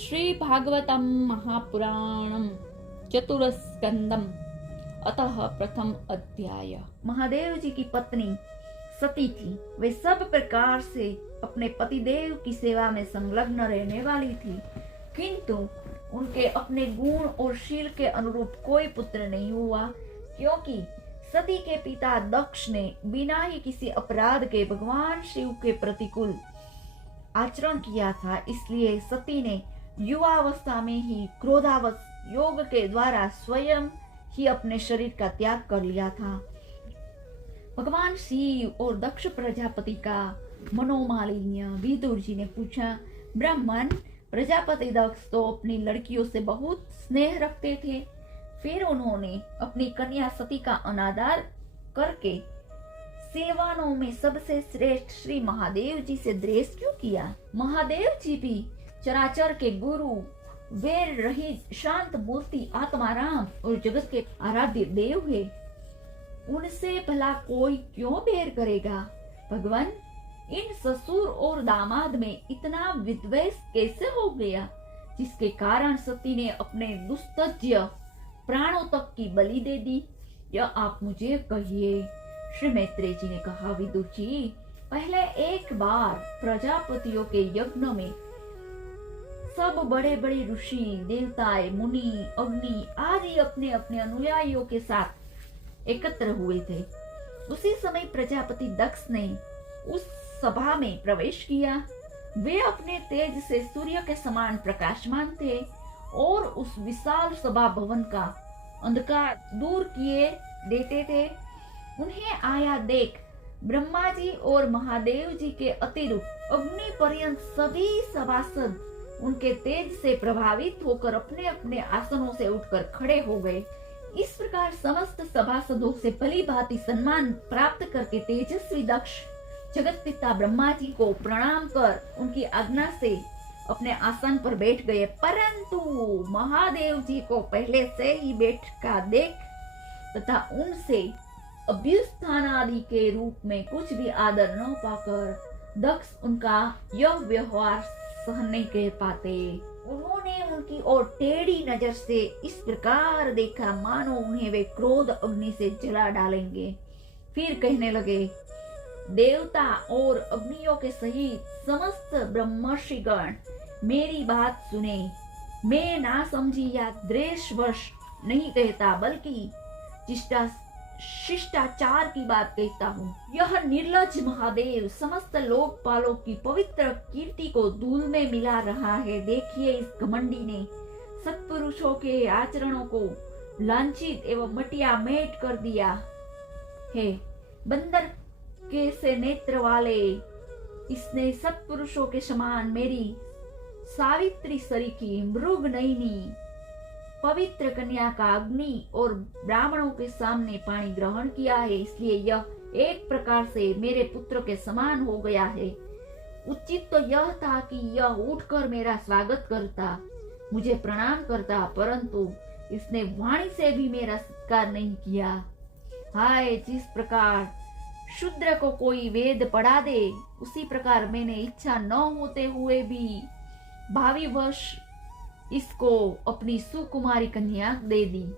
श्री भागवतम महापुराणम चतुरस्कंदम अतः प्रथम अध्याय। महादेव जी की पत्नी सती थी। वे सब प्रकार से अपने पतिदेव की सेवा में संलग्न रहने वाली थी, किंतु उनके अपने गुण और शील के अनुरूप कोई पुत्र नहीं हुआ, क्योंकि सती के पिता दक्ष ने बिना ही किसी अपराध के भगवान शिव के प्रतिकूल आचरण किया था। इसलिए सती ने युवावस्था में ही क्रोधावश योग के द्वारा स्वयं ही अपने शरीर का त्याग कर लिया था। भगवान शिव और दक्ष प्रजापति का मनोमालिन्य। विदुर जी ने पूछा, ब्राह्मण, प्रजापति दक्ष तो अपनी लड़कियों से बहुत स्नेह रखते थे, फिर उन्होंने अपनी कन्या सती का अनादर करके सिलवानों में सबसे श्रेष्ठ श्री महादेव जी से द्वेष क्यों किया? महादेव जी भी चराचर के गुरु, वेर रहित शांत मूर्ति, आत्माराम और जगत के आराध्य देव है। उनसे भला कोई क्यों बैर करेगा? भगवान, इन ससुर और दामाद में इतना विद्वेष कैसे हो गया, जिसके कारण सती ने अपने दुस्तज्य प्राणों तक की बलि दे दी? यह आप मुझे कहिए। श्री मैत्रेय जी ने कहा, विदुर जी, पहले एक बार प्रजापतियों के यज्ञ में सब बड़े बड़े ऋषि, देवताएं, मुनि, अग्नि आदि अपने अपने अनुयायियों के साथ एकत्र हुए थे। उसी समय प्रजापति दक्ष ने उस सभा में प्रवेश किया। वे अपने तेज से सूर्य के समान प्रकाशमान थे और उस विशाल सभा भवन का अंधकार दूर किए देते थे। उन्हें आया देख ब्रह्मा जी और महादेव जी के अतिरिक्त अग्नि पर्यंत सभी सभासद उनके तेज से प्रभावित होकर अपने अपने आसनों से उठकर खड़े हो गए। इस प्रकार समस्त सभासदों से भली भांति सम्मान प्राप्त करके तेजस्वी दक्ष जगत पिता ब्रह्मा जी को प्रणाम कर उनकी आज्ञा से अपने आसन पर बैठ गए, परंतु महादेव जी को पहले से ही बैठका देख तथा उनसे अभ्युत्थान आदि के रूप में कुछ भी आदर न पाकर दक्ष उनका यह व्यवहार सहन नहीं कर पाते। उन्होंने उनकी ओर टेढ़ी नजर से इस प्रकार देखा मानो उन्हें वे क्रोध अग्नि से जला डालेंगे। फिर कहने लगे, देवता और अग्नियों के सहित समस्त ब्रह्मर्षिगण मेरी बात सुने। मैं ना समझी या द्वेषवश नहीं कहता, बल्कि शिष्टाचार की बात कहता हूँ। यह निर्लज्ज महादेव समस्त लोकपालों की पवित्र कीर्ति को धूल में मिला रहा है। देखिए, इस घमंडी ने सत्पुरुषों के आचरणों को लांछित एवं मटिया मेट कर दिया है। बंदर के से नेत्र वाले इसने सत्पुरुषों के समान मेरी सावित्री सरीखी मृग नयनी पवित्र कन्या का अग्नि और ब्राह्मणों के सामने पानी ग्रहण किया है, इसलिए यह एक प्रकार से मेरे पुत्र के समान हो गया है। उचित तो यह था कि यह उठकर मेरा स्वागत करता, मुझे प्रणाम करता, परंतु इसने वाणी से भी मेरा सत्कार नहीं किया। हाय, जिस प्रकार शूद्र को कोई वेद पढ़ा दे, उसी प्रकार मैंने इच्छा न होते हुए भी भावी वर्ष इसको अपनी सुकुमारी कन्या दे दी।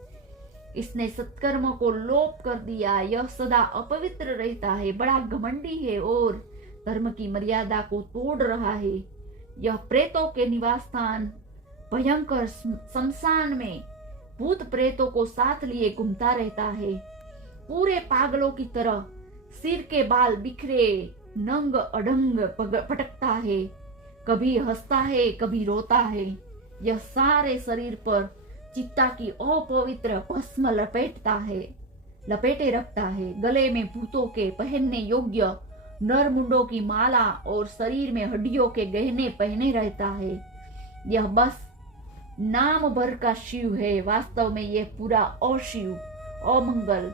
इसने सत्कर्म को लोप कर दिया। यह सदा अपवित्र रहता है, बड़ा घमंडी है और धर्म की मर्यादा को तोड़ रहा है। यह प्रेतों के निवास स्थान भयंकर शमशान में भूत प्रेतों को साथ लिए घूमता रहता है। पूरे पागलों की तरह सिर के बाल बिखरे नंग अडंग पटकता है, कभी हंसता है, कभी रोता है। यह सारे शरीर पर चित्ता की अपवित्र भस्म लपेटे रखता है। गले में भूतों के पहनने योग्य नरमुंडों की माला और शरीर में हड्डियों के गहने पहने रहता है। यह बस नाम भर का शिव है, वास्तव में यह पूरा अशिव, अमंगल।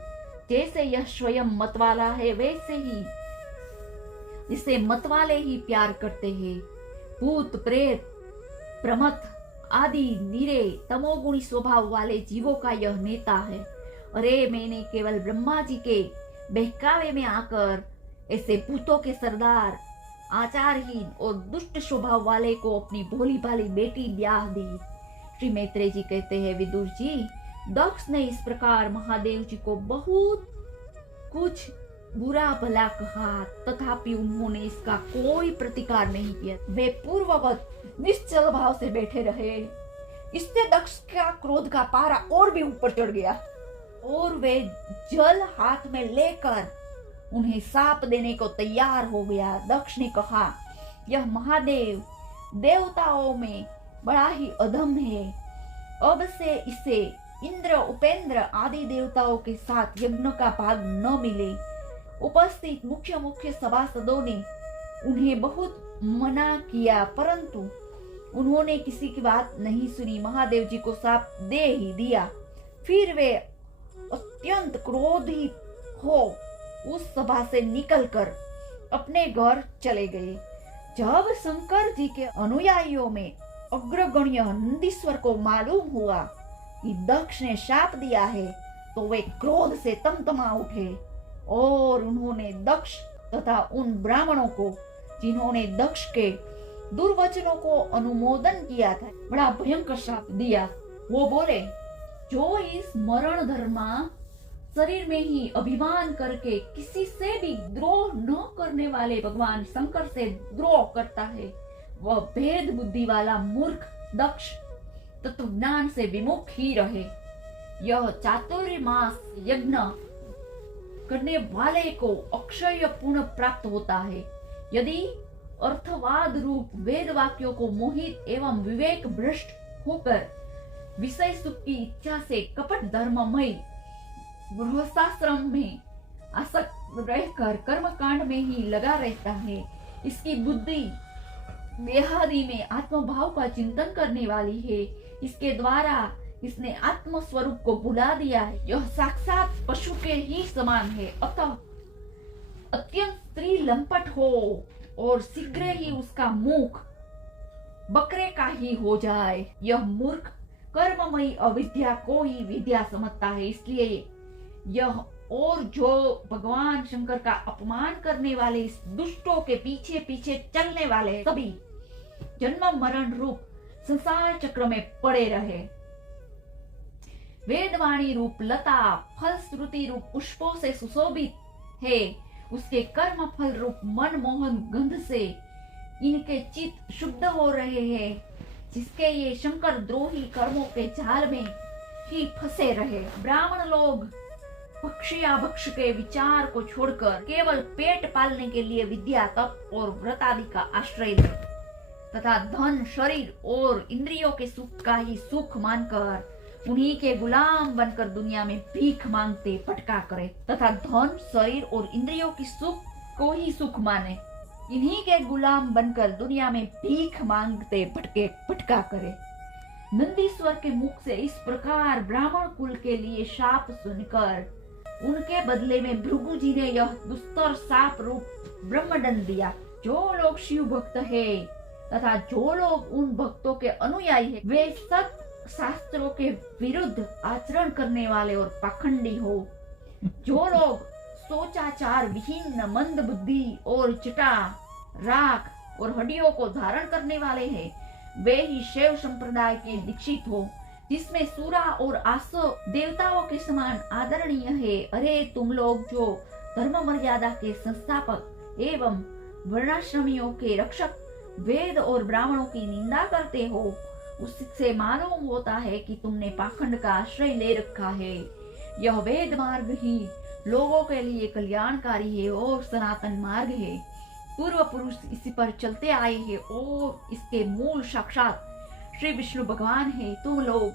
जैसे यह स्वयं मतवाला है, वैसे ही इसे मतवाले ही प्यार करते हैं। भूत प्रेत प्रमथ आदि निरे तमोगुणी स्वभाव वाले जीवों का यह नेता है। अरे, मैंने केवल ब्रह्मा जी के बहकावे में आकर ऐसे भूतों के सरदार आचारहीन और दुष्ट स्वभाव वाले को अपनी भोली भाली बेटी ब्याह दी। श्री मैत्रेय जी कहते हैं, विदुर जी, दक्ष ने इस प्रकार महादेव जी को बहुत कुछ बुरा भला कहा, तथापि उन्होंने इसका कोई प्रतिकार नहीं किया। वे पूर्ववत निश्चल भाव से बैठे रहे। इससे दक्ष का क्रोध का पारा और भी ऊपर चढ़ गया और वे जल हाथ में लेकर उन्हें शाप देने को तैयार हो गया। दक्ष ने कहा, यह महादेव देवताओं में बड़ा ही अधम है। अब से इसे इंद्र, उपेंद्र आदि देवताओं के साथ यज्ञ का भाग न मिले। उपस्थित मुख्य सभासदों ने उन्हें बहुत मना किया, परंतु उन्होंने किसी की बात नहीं सुनी। महादेव जी को शाप दे ही दिया। फिर वे अत्यंत क्रोधित हो उस सभा से निकलकर अपने घर चले गए। जब शंकर जी के अनुयायियों में अग्रगण्य नंदीश्वर को मालूम हुआ कि दक्ष ने शाप दिया है, तो वे क्रोध से तमतमा उठे और उन्होंने दक्ष तथा उन ब्राह्मणों को जिन्होंने दक्ष के दुर्वचनों को अनुमोदन किया था, बड़ा भयंकर शाप दिया। वो बोले, जो इस मरण धर्मा शरीर में ही अभिमान करके किसी से भी द्रोह न करने वाले भगवान शंकर से द्रोह करता है, वह भेद बुद्धि वाला मूर्ख दक्ष तत्व ज्ञान से विमुख ही रहे। यह चातुर्मास यज्ञ करने वाले को अक्षय पुण्य प्राप्त होता है। यदि अर्थवाद रूप वेद वाक्यों को मोहित एवं विवेक भ्रष्ट होकर विषय सुख की इच्छा से कपट धर्ममय गृहस्थाश्रम में आसक्त रहकर कर्म कांड में ही लगा रहता है, इसकी बुद्धि देहादि में आत्मभाव का चिंतन करने वाली है। इसके द्वारा इसने आत्म स्वरूप को भुला दिया है। यह साक्षात पशु के ही समान है। अतः अत्यंत स्त्री लंपट हो और शीघ्र ही उसका मुख बकरे का ही हो जाए। यह मूर्ख कर्ममयी अविद्या को ही विद्या समझता है। इसलिए यह और जो भगवान शंकर का अपमान करने वाले इस दुष्टों के पीछे पीछे चलने वाले सभी जन्म मरण रूप संसार चक्र में पड़े रहे। वेदवाणी रूप लता फल श्रुति रूप पुष्पों से सुशोभित है। उसके कर्म फल रूप मनमोहन गंध से इनके चित्त शुद्ध हो रहे हैं, जिसके ये शंकर द्रोही कर्मों के जाल में ही फंसे रहे। ब्राह्मण लोग भक्ष्याभक्ष के विचार को छोड़कर केवल पेट पालने के लिए विद्या, तप और व्रत आदि का आश्रय ले तथा धन, शरीर और इंद्रियों के सुख का ही सुख मानकर उन्हीं के गुलाम बनकर दुनिया में भीख मांगते भटका करे तथा धन, शरीर और इंद्रियों की सुख को ही सुख माने, इन्हीं के गुलाम बनकर दुनिया में भीख मांगते भटका करे। नंदीश्वर के मुख से इस प्रकार ब्राह्मण कुल के लिए शाप सुनकर उनके बदले में भृगु जी ने यह दुस्तर शाप रूप ब्रह्मदंड दिया। जो लोग शिव भक्त है तथा जो लोग उन भक्तों के अनुयायी है, वे सब शास्त्रों के विरुद्ध आचरण करने वाले और पाखंडी हो। जो लोग सोचाचार विहीन, मंद बुद्धि और जटा, राख और हड्डियों को धारण करने वाले हैं, वे ही शैव संप्रदाय के दीक्षित हो, जिसमें सूरा और आसो देवताओं के समान आदरणीय है। अरे तुम लोग जो धर्म मर्यादा के संस्थापक एवं वर्णाश्रमियों के रक्षक वेद और ब्राह्मणों की निंदा करते हो, उससे मालूम होता है कि तुमने पाखंड का आश्रय ले रखा है। यह वेद मार्ग ही लोगों के लिए कल्याणकारी है और सनातन मार्ग है। पूर्व पुरुष इसी पर चलते आए हैं और इसके मूल साक्षात श्री विष्णु भगवान है। तुम लोग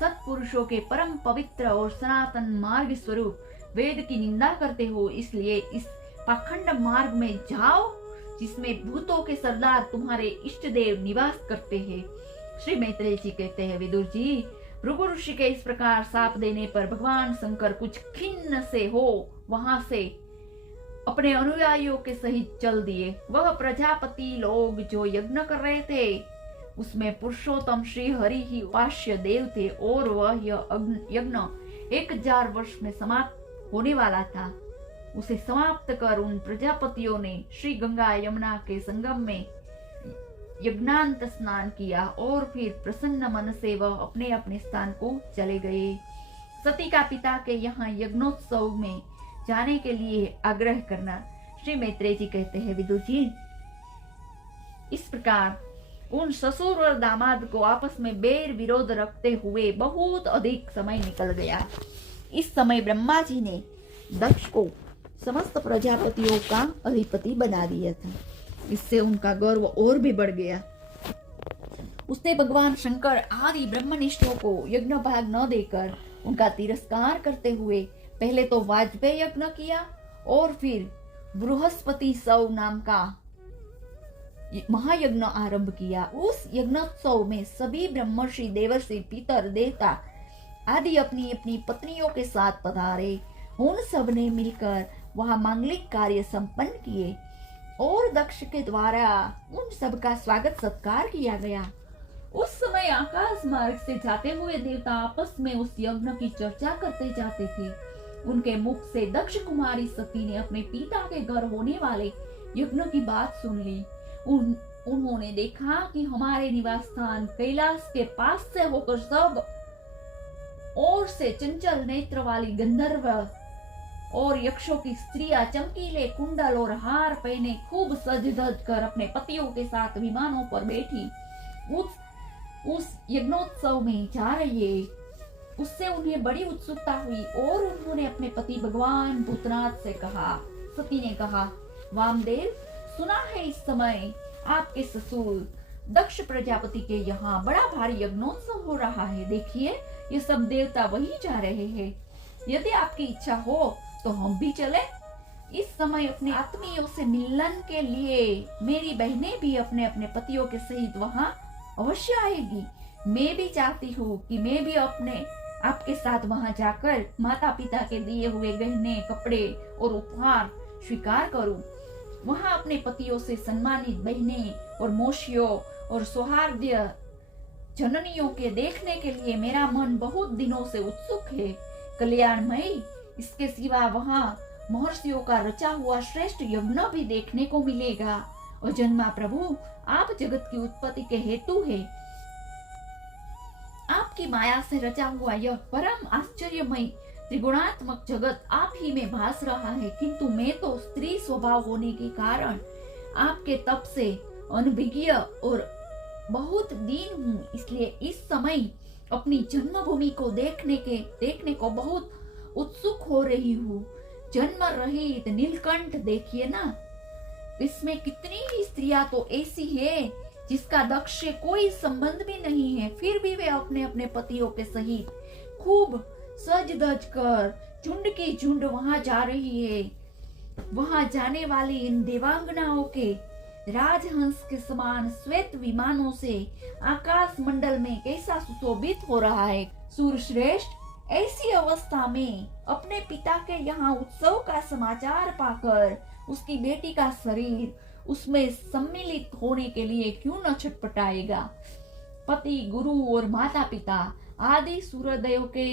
सत्पुरुषों के परम पवित्र और सनातन मार्ग स्वरूप वेद की निंदा करते हो, इसलिए इस पाखंड मार्ग में जाओ जिसमें भूतों के सरदार तुम्हारे इष्ट देव निवास करते हैं। श्री मैत्रेय जी कहते हैं, विदुर जी, भृगु ऋषि के इस प्रकार शाप देने पर भगवान शंकर कुछ खिन्न से हो वहां से अपने अनुयायियों के सहित चल दिए। वह प्रजापति लोग जो यज्ञ कर रहे थे उसमें पुरुषोत्तम श्री हरि ही उपास्य देव थे और वह यज्ञ 1000 वर्ष में समाप्त होने वाला था। उसे समाप्त कर उन प्रजापतियों ने श्री गंगा यमुना के संगम में यज्ञांत स्नान किया और फिर प्रसन्न मन से वह अपने अपने स्थान को चले गए। सती का पिता के यहाँ यज्ञोत्सव में जाने के लिए आग्रह करना। श्री मैत्रेय जी कहते हैं, विदुर जी, इस प्रकार उन ससुर और दामाद को आपस में बैर विरोध रखते हुए बहुत अधिक समय निकल गया। इस समय ब्रह्मा जी ने दक्ष को समस्त प्रजापतियों का अधिपति बना दिया था। इससे उनका गर्व और भी बढ़ गया। उसने भगवान शंकर आदि ब्रह्मनिष्ठों को यज्ञ भाग न देकर उनका तिरस्कार करते हुए पहले तो वाजपेय यज्ञ किया और फिर बृहस्पति सौ नाम का महायज्ञ आरंभ किया। उस यज्ञोत्सव में सभी ब्रह्मर्षि, देवर्षि, पितर, देवता आदि अपनी अपनी पत्नियों के साथ पधारे। उन सब ने मिलकर वहां मांगलिक कार्य संपन्न किए और दक्ष के द्वारा उन सब का स्वागत सत्कार किया गया। उस समय आकाश मार्ग से जाते हुए देवता आपस में उस यज्ञ की चर्चा करते जाते थे। उनके मुख से दक्ष कुमारी सती ने अपने पिता के घर होने वाले यज्ञ की बात सुन ली। उन्होंने देखा कि हमारे निवास स्थान कैलाश के पास से होकर सब ओर से चंचल नेत्र वाली गंधर्व और यक्षों की स्त्रियां चमकीले कुंडल और हार पहने खूब सज धज कर अपने पतियों के साथ विमानों पर बैठी उस यज्ञोत्सव में जा रही है। उससे उन्हें बड़ी उत्सुकता हुई और उन्होंने अपने पति भगवान भूतनाथ से कहा। सती ने कहा, वामदेव, सुना है इस समय आपके ससुर दक्ष प्रजापति के यहाँ बड़ा भारी यज्ञोत्सव हो रहा है। देखिए, ये सब देवता वही जा रहे हैं। यदि आपकी इच्छा हो तो हम भी चले। इस समय अपने आत्मीयों से मिलन के लिए मेरी बहनें भी अपने अपने पतियों के सहित वहाँ अवश्य आएगी। मैं भी चाहती हूँ कि मैं भी अपने आपके साथ वहाँ जाकर माता पिता के दिए हुए गहने, कपड़े और उपहार स्वीकार करूँ। वहाँ अपने पतियों से सम्मानित बहनें और मौसियों और सौहार्द्य जननियों के देखने के लिए मेरा मन बहुत दिनों से उत्सुक है। कल्याणमयी, इसके सिवा वहाँ महर्षियों का रचा हुआ श्रेष्ठ यज्ञ भी देखने को मिलेगा। और जन्मा प्रभु, आप जगत की उत्पत्ति के हेतु है। आपकी माया से रचा हुआ यह परम आश्चर्यमय त्रिगुणात्मक जगत आप ही में भास रहा है, किंतु मैं तो स्त्री स्वभाव होने के कारण आपके तप से अनभिज्ञ और बहुत दीन हूँ। इसलिए इस समय अपनी जन्मभूमि को देखने को बहुत उत्सुक हो रही हूँ। जन्म रहित नीलकंठ देखिए ना, इसमें कितनी ही स्त्रियां तो ऐसी है जिसका दक्ष से कोई संबंध भी नहीं है, फिर भी वे अपने अपने पतियों के सहित खूब सज धज कर झुंड की झुंड वहां जा रही है। वहां जाने वाली इन देवांगनाओं के राजहंस के समान श्वेत विमानों से आकाश मंडल में कैसा सुशोभित हो रहा है। सूर्यश्रेष्ठ ऐसी अवस्था में अपने पिता के यहाँ उत्सव का समाचार पाकर उसकी बेटी का शरीर उसमें सम्मिलित होने के लिए क्यों न छटपटाएगा। पति, गुरु और माता पिता आदि सूर्योदयों के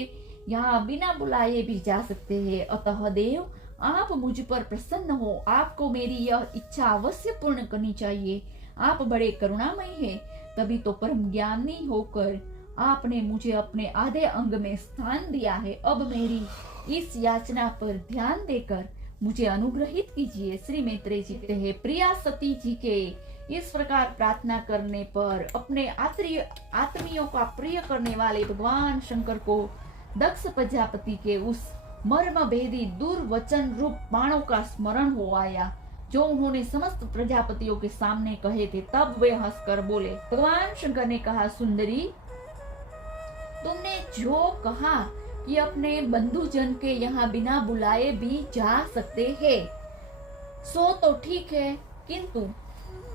यहाँ बिना बुलाए भी जा सकते हैं। अतः देव, आप मुझ पर प्रसन्न हो। आपको मेरी यह इच्छा अवश्य पूर्ण करनी चाहिए। आप बड़े करुणामय हैं, तभी तो परम ज्ञानी होकर आपने मुझे अपने आधे अंग में स्थान दिया है। अब मेरी इस याचना पर ध्यान देकर मुझे अनुग्रहित कीजिए। श्री मैत्रेय जी कहते हैं, प्रिया सती जी के इस प्रकार प्रार्थना करने पर अपने आत्मियों का प्रिय करने वाले भगवान शंकर को दक्ष प्रजापति के उस मर्म भेदी दुर्वचन रूप बाणों का स्मरण हो आया जो उन्होंने समस्त प्रजापतियों के सामने कहे थे। तब वे हंसकर बोले। भगवान शंकर ने कहा, सुंदरी, तुमने जो कहा कि अपने बंधुजन के यहाँ बिना बुलाए भी जा सकते हैं, सो तो ठीक है, किंतु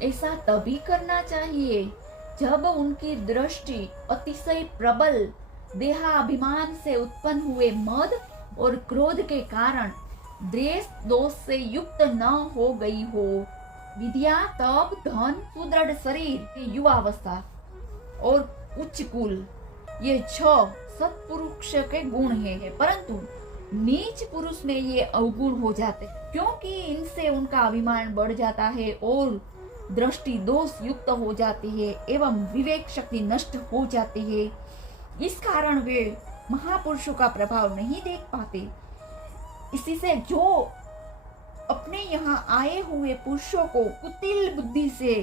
ऐसा तभी करना चाहिए जब उनकी दृष्टि अतिशय प्रबल देहाभिमान से उत्पन्न हुए मद और क्रोध के कारण द्वेष दोष से युक्त न हो गई हो। विद्या, तप, धन, सुदृढ़ शरीर, युवावस्था और उच्च कुल, ये 6 सत्पुरुष के गुण हैं। परंतु नीच पुरुष में ये अवगुण हो जाते हैं, क्योंकि इनसे उनका अभिमान बढ़ जाता है और दृष्टि दोष युक्त हो जाती है एवं विवेक शक्ति नष्ट हो जाती है। इस कारण वे महापुरुषों का प्रभाव नहीं देख पाते। इसी से जो अपने यहाँ आए हुए पुरुषों को कुटिल बुद्धि से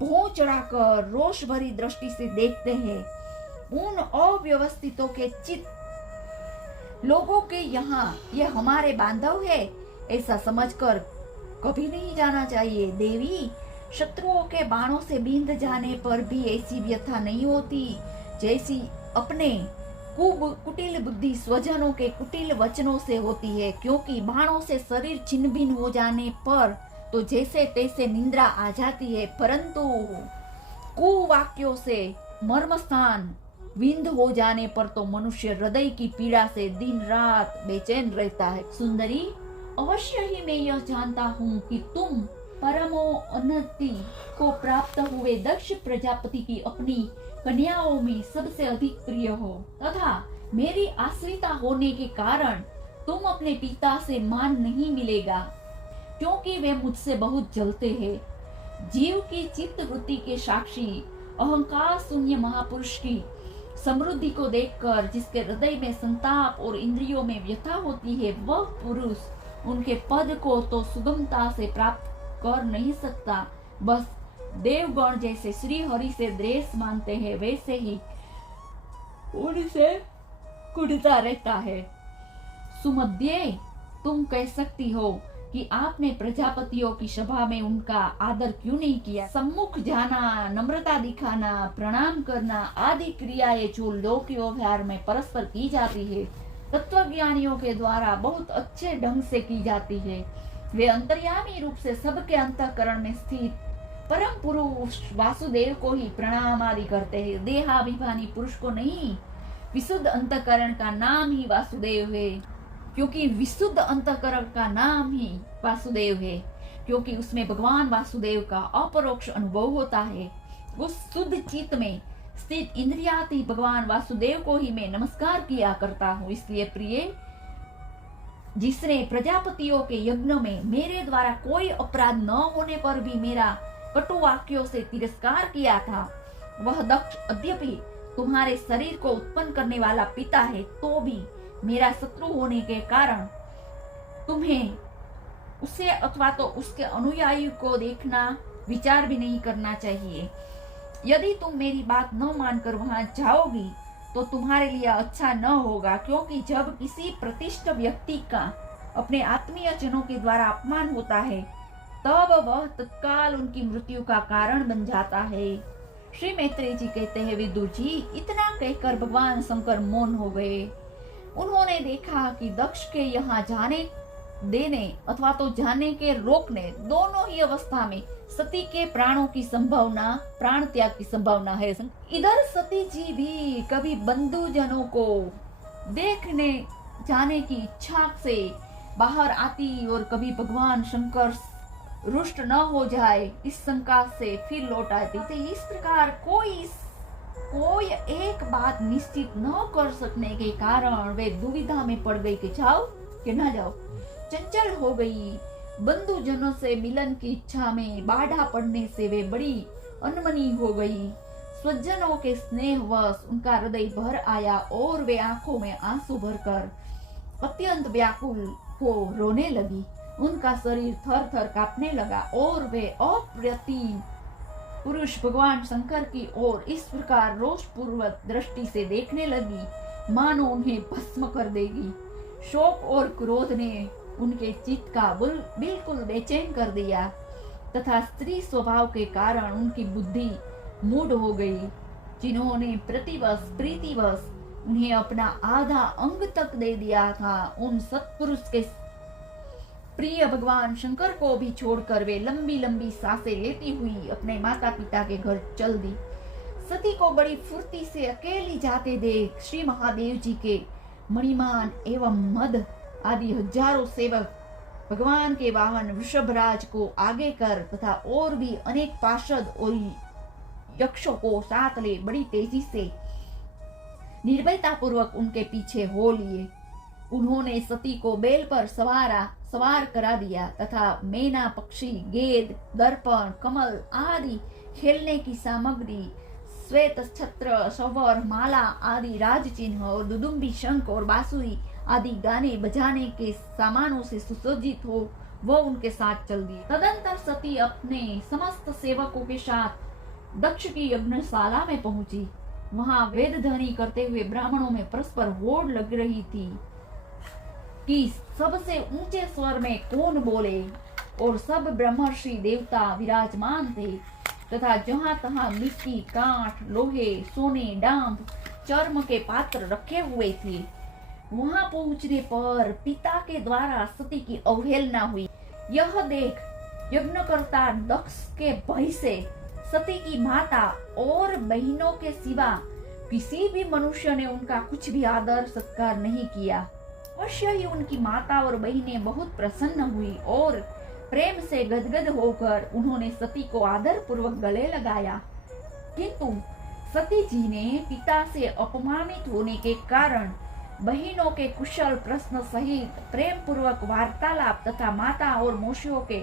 भौं चढ़ाकर रोष भरी दृष्टि से देखते हैं, उन अव्यवस्थितों के चित्त लोगों के यहाँ ये हमारे बांधव है ऐसा समझकर कभी नहीं जाना चाहिए। देवी, शत्रुओं के बाणों से बींध जाने पर भी ऐसी व्यथा नहीं होती जैसी अपने कुटिल बुद्धि स्वजनों के कुटिल वचनों से होती है, क्योंकि बाणों से शरीर छिन्न भिन्न हो जाने पर तो जैसे तैसे निंद्रा आ जाती है, परंतु कुवाक्यों से मर्मस्थान विंध हो जाने पर तो मनुष्य हृदय की पीड़ा से दिन रात बेचैन रहता है। सुंदरी, अवश्य ही मैं यह जानता हूँ कि तुम परमोन्नति को प्राप्त हुए दक्ष प्रजापति की अपनी कन्याओं में सबसे अधिक प्रिय हो, तथा मेरी आश्रिता होने के कारण तुम अपने पिता से मान नहीं मिलेगा, क्योंकि वे मुझसे बहुत जलते हैं। जीव की चित्त वृत्ति के साक्षी अहंकार शून्य महापुरुष की समृद्धि को देखकर जिसके हृदय में संताप और इंद्रियों में व्यथा होती है, वह पुरुष उनके पद को तो सुगमता से प्राप्त कर नहीं सकता, बस देवगण जैसे श्री हरि से द्वेष मानते हैं वैसे ही उनसे कुढ़ता रहता है। सुमध्ये, तुम कह सकती हो कि आपने प्रजापतियों की सभा में उनका आदर क्यों नहीं किया। सम्मुख जाना, नम्रता दिखाना, प्रणाम करना आदि क्रियाएं जो लोक व्यवहार में परस्पर की जाती है, तत्वज्ञानियों के द्वारा बहुत अच्छे ढंग से की जाती है। वे अंतर्यामी रूप से सबके अंतःकरण में स्थित परम पुरुष वासुदेव को ही प्रणाम आदि करते हैं, देहाभिमानी पुरुष को नहीं। विशुद्ध अंतःकरण का नाम ही वासुदेव है, क्योंकि विशुद्ध अंतःकरण का नाम ही वासुदेव है, क्योंकि उसमें भगवान वासुदेव का अपरोक्ष अनुभव होता है। उस शुद्ध चित्त में स्थित इंद्रियाती भगवान वासुदेव को ही मैं नमस्कार किया करता हूँ। इसलिए प्रिय, जिसने प्रजापतियों के यज्ञ में मेरे द्वारा कोई अपराध न होने पर भी मेरा कटु वाक्यों से तिरस्कार किया था, वह दक्ष अद्यपि तुम्हारे शरीर को उत्पन्न करने वाला पिता है, तो भी मेरा शत्रु होने के कारण तुम्हें उसे अथवा तो उसके अनुयायी को देखना विचार भी नहीं करना चाहिए। यदि तुम मेरी बात न मानकर वहां जाओगी तो तुम्हारे लिए अच्छा न होगा, क्योंकि जब किसी प्रतिष्ठित व्यक्ति का अपने आत्मीय जनों के द्वारा अपमान होता है, तब वह तत्काल उनकी मृत्यु का कारण बन जाता है। श्री मैत्रेय जी कहते हैं, विदुर जी, इतना कहकर भगवान शंकर मौन हो गए। उन्होंने देखा कि दक्ष के यहाँ जाने देने अथवा तो जाने के रोकने दोनों ही अवस्था में सती के प्राणों की संभावना, प्राण त्याग की संभावना है। इधर सती जी भी कभी बंधुजनों को देखने जाने की इच्छा से बाहर आती और कभी भगवान शंकर रुष्ट न हो जाए इस शंका से फिर लौट आती। तो इस प्रकार कोई एक बात निश्चित न कर सकने के कारण वे दुविधा में पड़ गई कि जाओ कि न जाओ। चंचल हो गई। बंधुजनों से मिलन की इच्छा में बाधा पड़ने से वे बड़ी अनमनी हो गई। स्वजनों के स्नेहवश उनका हृदय भर आया और वे आंखों में आंसू भरकर अत्यंत व्याकुल हो रोने लगी। उनका शरीर थर थर कांपने लगा और वे अप्रतिम पुरुष भगवान शंकर की ओर इस प्रकार रोषपूर्वक दृष्टि से देखने लगी मानो उन्हें भस्म कर देगी। शोक और क्रोध ने उनके चित्त का बिल्कुल बेचैन कर दिया तथा स्त्री स्वभाव के कारण उनकी बुद्धि मूढ़ हो गई। जिन्होंने प्रीतिवश उन्हें अपना आधा अंग तक दे दिया था, उन सत्पुरुष के प्रिय भगवान शंकर को भी छोड़कर वे लंबी लंबी सांसें लेती हुई अपने माता पिता के घर चल दी। सती को बड़ी फुर्ती से अकेली जाते देख श्री महादेव जी के मणिमान एवं मद आदि हजारों सेवक भगवान के वाहन वृषभराज को आगे कर तथा और भी अनेक पार्षद और यक्षों को साथ ले बड़ी तेजी से निर्भयता पूर्वक उनके पीछे हो लिए। उन्होंने सती को बैल पर सवार करा दिया तथा मैना, पक्षी, गेंद, दर्पण, कमल आदि खेलने की सामग्री, श्वेत छत्र, सवर, माला आदि राज चिन्ह और दुदुम्बी, शंख और बांसुरी आदि गाने बजाने के सामानों से सुसज्जित हो वो उनके साथ चल दिए। तदंतर सती अपने समस्त सेवकों के साथ दक्ष की यज्ञशाला में पहुंची। वहां वेद ध्वनि करते हुए ब्राह्मणों में परस्पर होड़ लग रही थी कि सबसे ऊंचे स्वर में कौन बोले, और सब ब्रह्मर्षि देवता विराजमान थे तथा जहां तहां मिट्टी, कांठ, लोहे, सोने, डांब, चर्म के पात्र रखे हुए थे। वहां पहुंचने पर पिता के द्वारा सती की अवहेलना हुई। यह देख यज्ञकर्ता दक्ष के भय से सती की माता और बहनों के सिवा किसी भी मनुष्य ने उनका कुछ भी आदर सत्कार नहीं किया। अवश्य ही उनकी माता और बहनें बहुत प्रसन्न हुई और प्रेम से गदगद होकर उन्होंने सती को आदर पूर्वक गले लगाया। किंतु सती जी ने पिता से अपमानित होने के कारण बहनों के कुशल प्रश्न सहित प्रेम पूर्वक वार्तालाप तथा माता और मौसियों के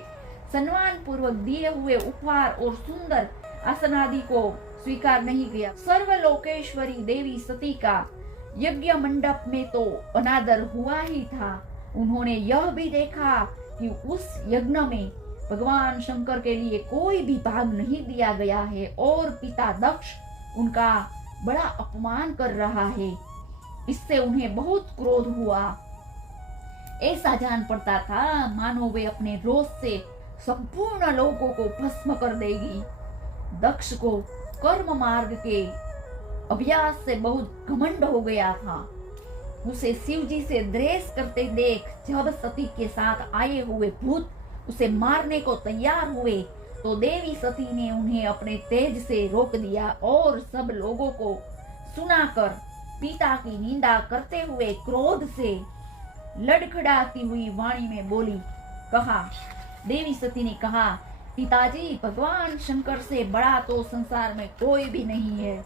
सम्मान पूर्वक दिए हुए उपहार और सुंदर आसन आदि को स्वीकार नहीं किया। सर्वलोकेश्वरी देवी सती का यज्ञ मंडप में तो अनादर हुआ ही था। उन्होंने यह भी देखा कि उस यज्ञ में भगवान शंकर के लिए कोई भी भाग नहीं दिया गया है और पिता दक्ष उनका बड़ा अपमान कर रहा है। इससे उन्हें बहुत क्रोध हुआ। ऐसा जान पड़ता था मानो वे अपने रोष से संपूर्ण लोगों को भस्म कर देगी। दक्ष को कर्म मार्ग के अभ्यास से बहुत घमंड हो गया था। उसे शिव जी से द्वेष करते देख जब सती के साथ आए हुए भूत उसे मारने को तैयार हुए तो देवी सती ने उन्हें अपने तेज से रोक दिया और सब लोगों को सुनाकर पिता की निंदा करते हुए क्रोध से लड़खड़ाती हुई वाणी में बोली। देवी सती ने कहा, पिताजी, भगवान शंकर से बड़ा तो संसार में कोई भी नहीं है।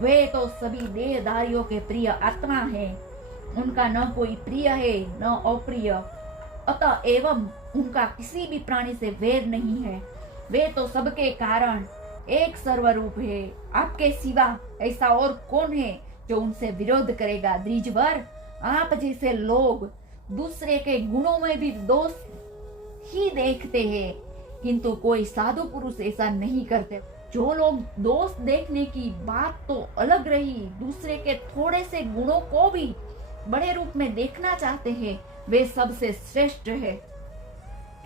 वे तो सभी देहधारियों के प्रिय आत्मा है। उनका न कोई प्रिय है न अप्रिय, अतः एवं उनका किसी भी प्राणी से वैर नहीं है। वे तो सबके कारण एक सर्वरूप है। आपके सिवा ऐसा और कौन है जो उनसे विरोध करेगा? द्विजवर, आप जैसे लोग दूसरे के गुणों में भी दोष ही देखते हैं, किंतु कोई साधु पुरुष ऐसा नहीं करते। जो लोग दोष देखने की बात तो अलग रही, दूसरे के थोड़े से गुणों को भी बड़े रूप में देखना चाहते हैं, वे सबसे श्रेष्ठ है।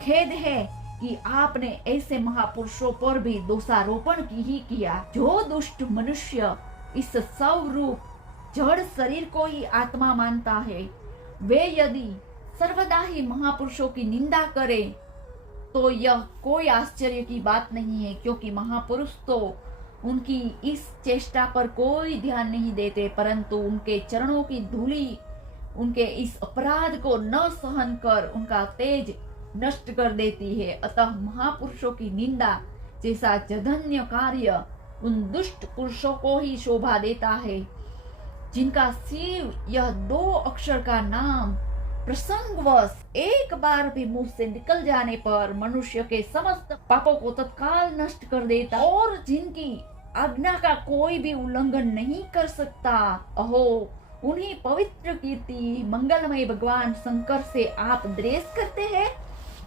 खेद है कि आपने ऐसे महापुरुषों पर भी दोषारोपण ही किया। जो दुष्ट मनुष्य इस स्वरूप जड़ शरीर को ही आत्मा मानता है, वे यदि सर्वदा ही महापुरुषों की निंदा करे तो यह कोई आश्चर्य की बात नहीं है, क्योंकि महापुरुष तो उनकी इस चेष्टा पर कोई ध्यान नहीं देते, परंतु उनके चरणों की धूली उनके इस अपराध को न सहन कर उनका तेज नष्ट कर देती है। अतः महापुरुषों की निंदा जैसा जघन्य कार्य उन दुष्ट पुरुषों को ही शोभा देता है, जिनका शिव यह 2 अक्षर का नाम प्रसंगवश एक बार भी मुंह से निकल जाने पर मनुष्य के समस्त पापों को तत्काल नष्ट कर देता और जिनकी आज्ञा का कोई भी उल्लंघन नहीं कर सकता। अहो, उन्हीं पवित्र कीर्ति मंगलमय भगवान शंकर से आप द्वेष करते हैं?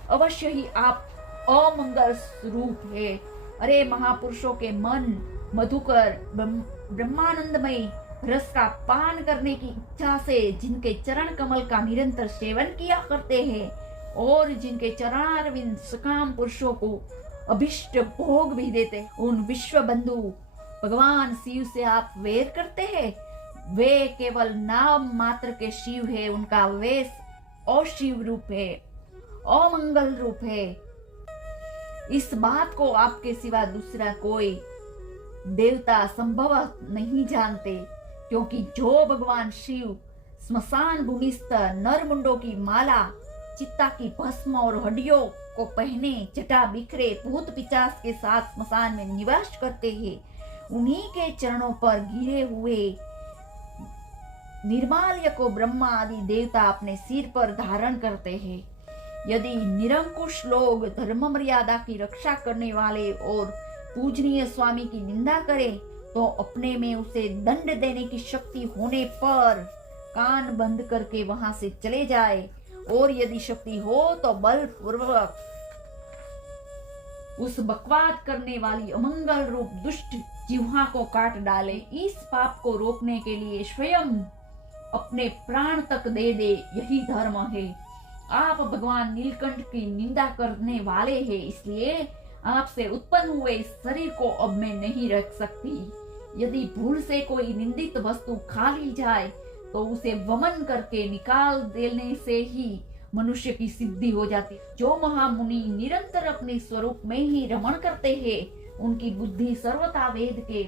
अवश्य ही आप अमंगल स्वरूप है। अरे महापुरुषों के मन मधुकर ब्रह्मानंदमय रस का पान करने की इच्छा से जिनके चरण कमल का निरंतर सेवन किया करते हैं और जिनके चरणारविंद सकाम पुरुषों को अभिष्ट भोग भी देते, उन विश्व बंधु भगवान शिव से आप वैर करते हैं। वे केवल नाम मात्र के शिव है। उनका वेश अशिव रूप है, अमंगल रूप है। इस बात को आपके सिवा दूसरा कोई देवता संभव नहीं जानते, क्योंकि जो भगवान शिव स्मशान भूमिस्थ नरमुंडों की माला, चित्ता की भस्म और हड्डियों को पहने, जटा बिखरे भूत पिशाच के साथ स्मशान में निवास करते हैं, उन्हीं के चरणों पर गिरे हुए निर्माल्य को ब्रह्मा आदि देवता अपने सिर पर धारण करते हैं। यदि निरंकुश लोग धर्म मर्यादा की रक्षा करने वाले और पूजनीय स्वामी की निंदा करें तो अपने में उसे दंड देने की शक्ति होने पर कान बंद करके वहां से चले जाए, और यदि शक्ति हो तो बलपूर्वक उस बकवाद करने वाली अमंगल रूप दुष्ट जिह्वा को काट डाले। इस पाप को रोकने के लिए स्वयं अपने प्राण तक दे दे, यही धर्म है। आप भगवान नीलकंठ की निंदा करने वाले हैं, इसलिए आपसे उत्पन्न हुए इस शरीर को अब मैं नहीं रख सकती। यदि भूल से कोई निंदित वस्तु खा ली जाए तो उसे वमन करके निकाल देने से ही मनुष्य की सिद्धि हो जाती। जो महामुनि निरंतर अपने स्वरूप में ही रमण करते हैं, उनकी बुद्धि सर्वथा वेद के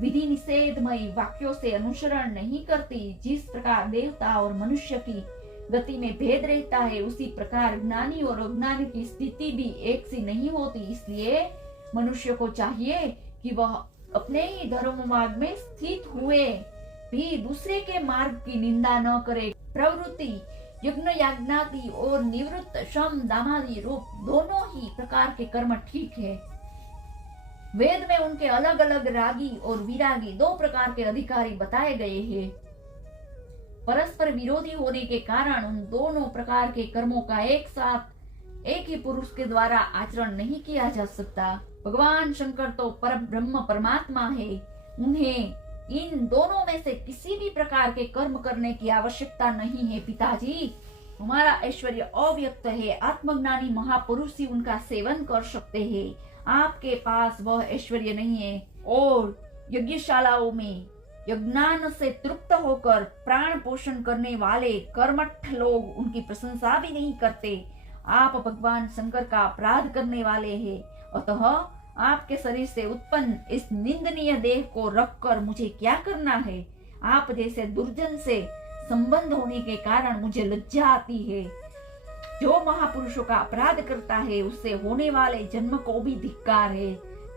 विधि निषेधमय वाक्यों से अनुसरण नहीं करती। जिस प्रकार देवता और मनुष्य की गति में भेद रहता है, उसी प्रकार ज्ञानी और अज्ञानी की स्थिति भी एक सी नहीं होती। इसलिए मनुष्य को चाहिए कि वह अपने ही धर्म मार्ग में स्थित हुए भी दूसरे के मार्ग की निंदा न करे। प्रवृत्ति यज्ञ याज्ञादि और निवृत्त श्रम दामादि रूप दोनों ही प्रकार के कर्म ठीक है। वेद में उनके अलग अलग रागी और विरागी दो प्रकार के अधिकारी बताए गए हैं। परस्पर विरोधी होने के कारण उन दोनों प्रकार के कर्मों का एक साथ एक ही पुरुष के द्वारा आचरण नहीं किया जा सकता। भगवान शंकर तो पर ब्रह्म परमात्मा है, उन्हें इन दोनों में से किसी भी प्रकार के कर्म करने की आवश्यकता नहीं है। पिताजी, हमारा ऐश्वर्य अव्यक्त है, आत्मज्ञानी महापुरुष ही उनका सेवन कर सकते हैं। आपके पास वह ऐश्वर्य नहीं है, और यज्ञशालाओं में यज्ञान से तृप्त होकर प्राण पोषण करने वाले कर्मठ लोग उनकी प्रशंसा भी नहीं करते। आप भगवान शंकर का अपराध करने वाले हैं, अतः आपके शरीर से उत्पन्न इस निंदनीय देह को रखकर मुझे क्या करना है। आप जैसे दुर्जन से संबंध होने के कारण मुझे लज्जा आती है। जो महापुरुषों का अपराध करता है, उससे होने वाले जन्म को भी धिक्कार है।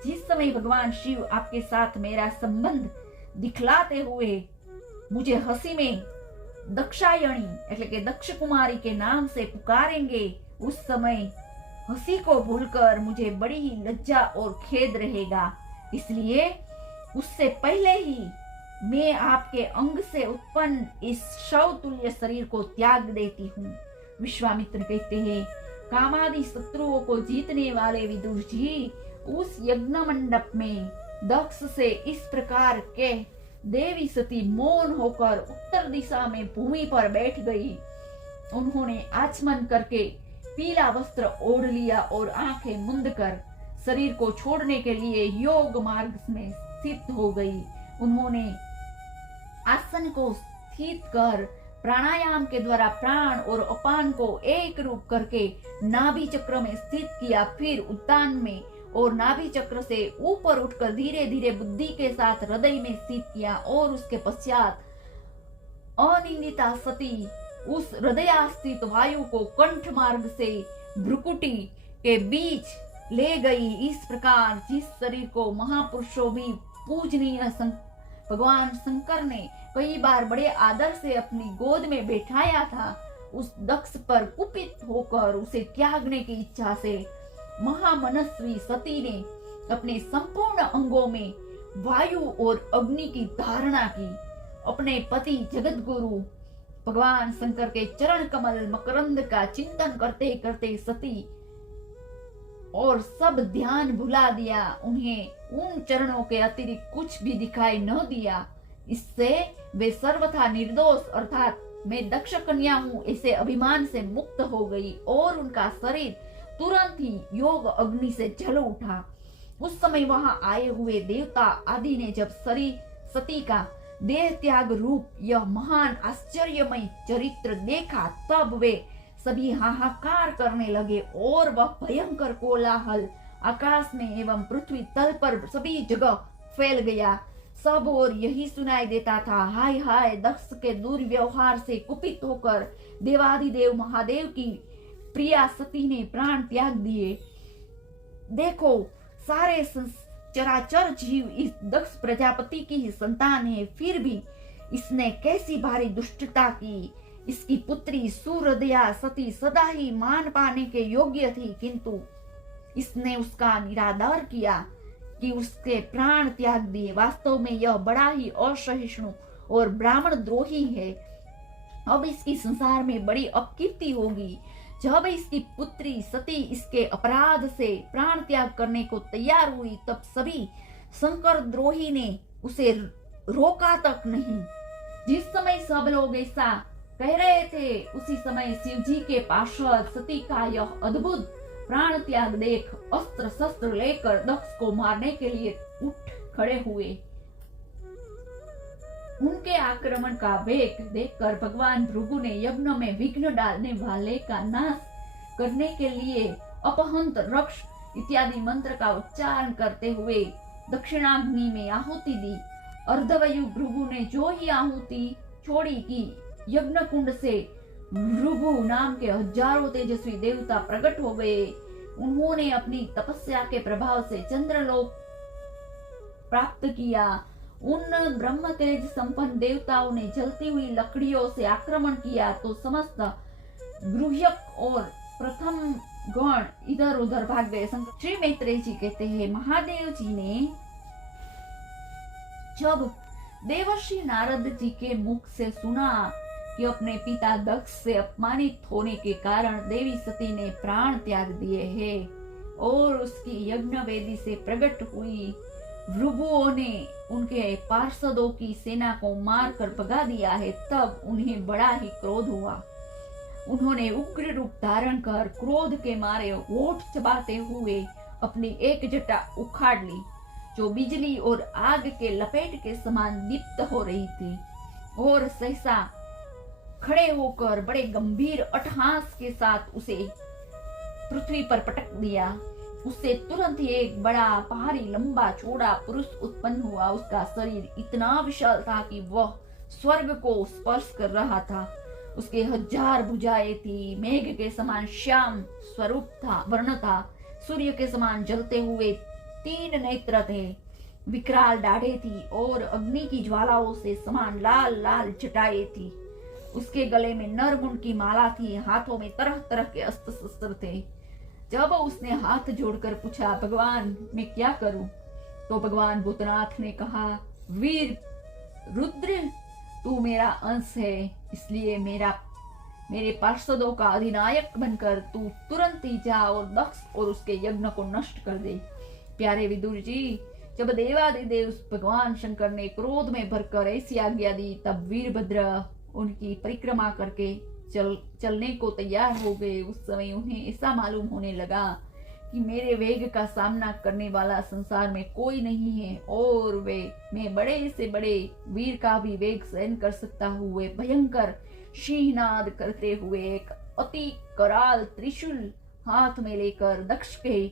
जिस समय भगवान शिव आपके साथ मेरा संबंध दिखलाते हुए मुझे हंसी में दक्षायणी એટલે કે दक्ष कुमारी के नाम से पुकारेंगे, उस समय हंसी को भूलकर मुझे बड़ी ही लज्जा और खेद रहेगा। इसलिए उससे पहले ही मैं आपके अंग से उत्पन्न इस शव तुल्य शरीर को त्याग देती हूँ। विश्वामित्र कहते हैं, कामादि शत्रुओं को जीतने वाले विदुर जी उस यज्ञ मंडप में दक्ष से इस प्रकार के देवी सती मौन होकर उत्तर दिशा में भूमि पर बैठ गई। उन्होंने आचमन करके पीला वस्त्र ओढ़ लिया और आंखें मूंद कर शरीर को छोड़ने के लिए योग मार्ग में स्थित हो गई। उन्होंने आसन को स्थित कर प्राणायाम के द्वारा प्राण और अपान को एक रूप करके नाभि चक्र में स्थित किया। फिर उद्दान में और नाभि चक्र से ऊपर उठकर धीरे धीरे बुद्धि के साथ हृदय में स्थित किया, और उसके पश्चात अनिंदिता सती उस हृदयास्थित वायु को कंठ मार्ग से भ्रुकुटी के बीच ले गई। इस प्रकार जिस शरीर को महापुरुषों भी पूजनीय भगवान शंकर ने कई बार बड़े आदर से अपनी गोद में बैठाया था, उस दक्ष पर कुपित होकर उसे त्यागने की इच्छा से महामनस्वी सती ने अपने संपूर्ण अंगों में वायु और अग्नि की धारणा की। अपने पति जगत गुरु भगवान शंकर के चरण कमल मकरंद का चिंतन करते करते सती और सब ध्यान भुला दिया। उन्हें उन चरणों के अतिरिक्त कुछ भी दिखाई न दिया। इससे वे सर्वथा निर्दोष अर्थात मैं दक्ष कन्या हूँ ऐसे अभिमान से मुक्त हो गई, और उनका शरीर तुरंत ही योग अग्नि से जल उठा। उस समय वहां आए हुए देवता आदि ने जब सती का देह त्याग रूप यह महान आश्चर्यमय चरित्र देखा, तब वे सभी हाहाकार करने लगे, और वह भयंकर कोलाहल आकाश में एवं पृथ्वी तल पर सभी जगह फैल गया। सब और यही सुनाई देता था, हाय हाय, दक्ष के दुर्व्यवहार से कुपित होकर देवाधिदेव महादेव की प्रिया सती ने प्राण त्याग दिए। देखो, सारे चराचर जीव इस दक्ष प्रजापति की ही संतान है, फिर भी इसने कैसी भारी दुष्टता की। इसकी पुत्री सूरदया सती सदा ही मान पाने के योग्य थी, किंतु इसने उसका निरादर किया कि उसके प्राण त्याग दिए। वास्तव में यह बड़ा ही असहिष्णु और ब्राह्मण द्रोही है। अब इसकी संसार में बड़ी अपकीर्ति होगी। जब इसकी पुत्री सती इसके अपराध से प्राण त्याग करने को तैयार हुई, तब सभी शंकर द्रोही ने उसे रोका तक नहीं। जिस समय सब लोग ऐसा कह रहे थे, उसी समय शिव जी के पार्षद सती का यह अद्भुत प्राण त्याग देख अस्त्र शस्त्र लेकर दक्ष को मारने के लिए उठ खड़े हुए। उनके आक्रमण का वेग देखकर भगवान भृगु ने यज्ञ में विघ्न डालने वाले का नाश करने के लिए अपहंत रक्ष इत्यादि मंत्र का उच्चारण करते हुए दक्षिणाग्नि में आहुति दी। अर्धवयु भृगु ने जो ही आहुति छोड़ी कि यज्ञ कुंड से भृगु नाम के हजारों तेजस्वी देवता प्रकट हो गए। उन्होंने अपनी तपस्या के प्रभाव से चंद्रलोक प्राप्त किया। उन ब्रह्म तेज संपन्न देवताओं ने जलती हुई लकड़ियों से आक्रमण किया तो समस्त गृह्यक और प्रथम गण इधर उधर भाग गए। श्री मैत्रेय जी कहते हैं, महादेव जी ने जब देवर्षि नारद जी के मुख से सुना कि अपने पिता दक्ष से अपमानित होने के कारण देवी सती ने प्राण त्याग दिए हैं और उसकी यज्ञ वेदी से प्रकट हुई भृगुओं ने उनके पार्षदों की सेना को मार कर भगा दिया है, तब उन्हें बड़ा ही क्रोध हुआ। उन्होंने उग्र रूप धारण कर क्रोध के मारे होठ चबाते हुए अपनी एक जटा उखाड़ ली, जो बिजली और आग के लपेट के समान दीप्त हो रही थी, और सहसा खड़े होकर बड़े गंभीर अट्टहास के साथ उसे पृथ्वी पर पटक दिया। उससे तुरंत ही एक बड़ा भारी लंबा चौड़ा पुरुष उत्पन्न हुआ। उसका शरीर इतना विशाल था कि वह स्वर्ग को स्पर्श कर रहा था। उसके 1000 भुजाएं थी, मेघ के समान श्याम स्वरूप था, वर्ण था, सूर्य के समान जलते हुए 3 नेत्र थे, विकराल दाढ़ें थी और अग्नि की ज्वालाओं से समान लाल लाल जटाएं थी। उसके गले में नरमुंड की माला थी, हाथों में तरह तरह के अस्त्र शस्त्र थे। जब उसने हाथ जोड़कर पूछा, भगवान मैं क्या करूं, तो भगवान भूतनाथ ने कहा, वीर रुद्र तू मेरा अंश है, इसलिए मेरे पार्षदों का अधिनायक बनकर तू तुरंत ही जा और दक्ष और उसके यज्ञ को नष्ट कर दे। प्यारे विदुर जी, जब देवादिदेव भगवान शंकर ने क्रोध में भरकर ऐसी आज्ञा दी, तब वीरभद्र उनकी परिक्रमा करके चलने को तैयार हो गए। उस समय उन्हें ऐसा मालूम होने लगा कि मेरे वेग का सामना करने वाला संसार में कोई नहीं है और मैं बड़े से बड़े वीर का भी वेग सहन कर सकता हूँ। वे भयंकर सिंहनाद करते हुए एक अति कराल त्रिशूल हाथ में लेकर दक्ष के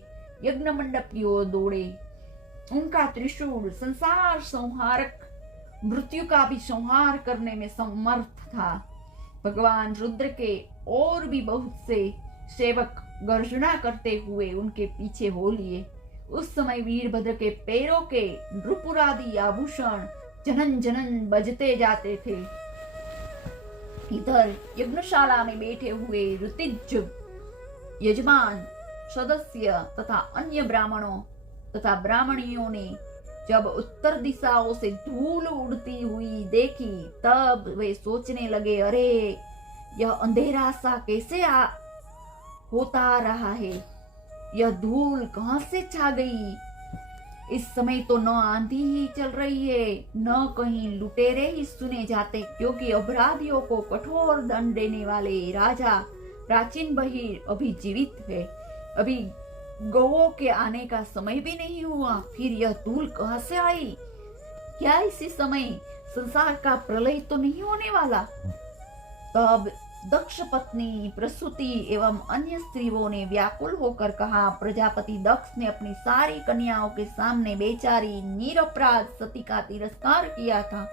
यज्ञ मंडप की ओर दौड़े। उनका त्रिशूल संसार संहारक मृत्यु का भी संहार करने में समर्थ था। भगवान रुद्र के और भी बहुत से सेवक गर्जना करते हुए उनके पीछे हो लिए। उस समय वीरभद्र के पैरों के नृपुरादि आभूषण जनन जनन बजते जाते थे। इधर यज्ञशाला में बैठे हुए ऋतिज यजमान सदस्य तथा अन्य ब्राह्मणों तथा ब्राह्मणियों ने जब उत्तर दिशाओं से धूल उड़ती हुई देखी, तब वे सोचने लगे, अरे यह अंधेरा सा कैसे होता रहा है, यह धूल कहां से छा गई। इस समय तो न आंधी ही चल रही है, न कहीं लुटेरे ही सुने जाते, क्योंकि अपराधियों को कठोर दंड देने वाले राजा प्राचीन बहिर अभी जीवित है। अभी गौओं के आने का समय भी नहीं हुआ, फिर यह धूल कहां से आई। क्या इसी समय संसार का प्रलय तो नहीं होने वाला। तब दक्ष पत्नी प्रसूति एवं अन्य स्त्रियों ने व्याकुल होकर कहा, प्रजापति दक्ष ने अपनी सारी कन्याओं के सामने बेचारी निरपराध सती का तिरस्कार किया था।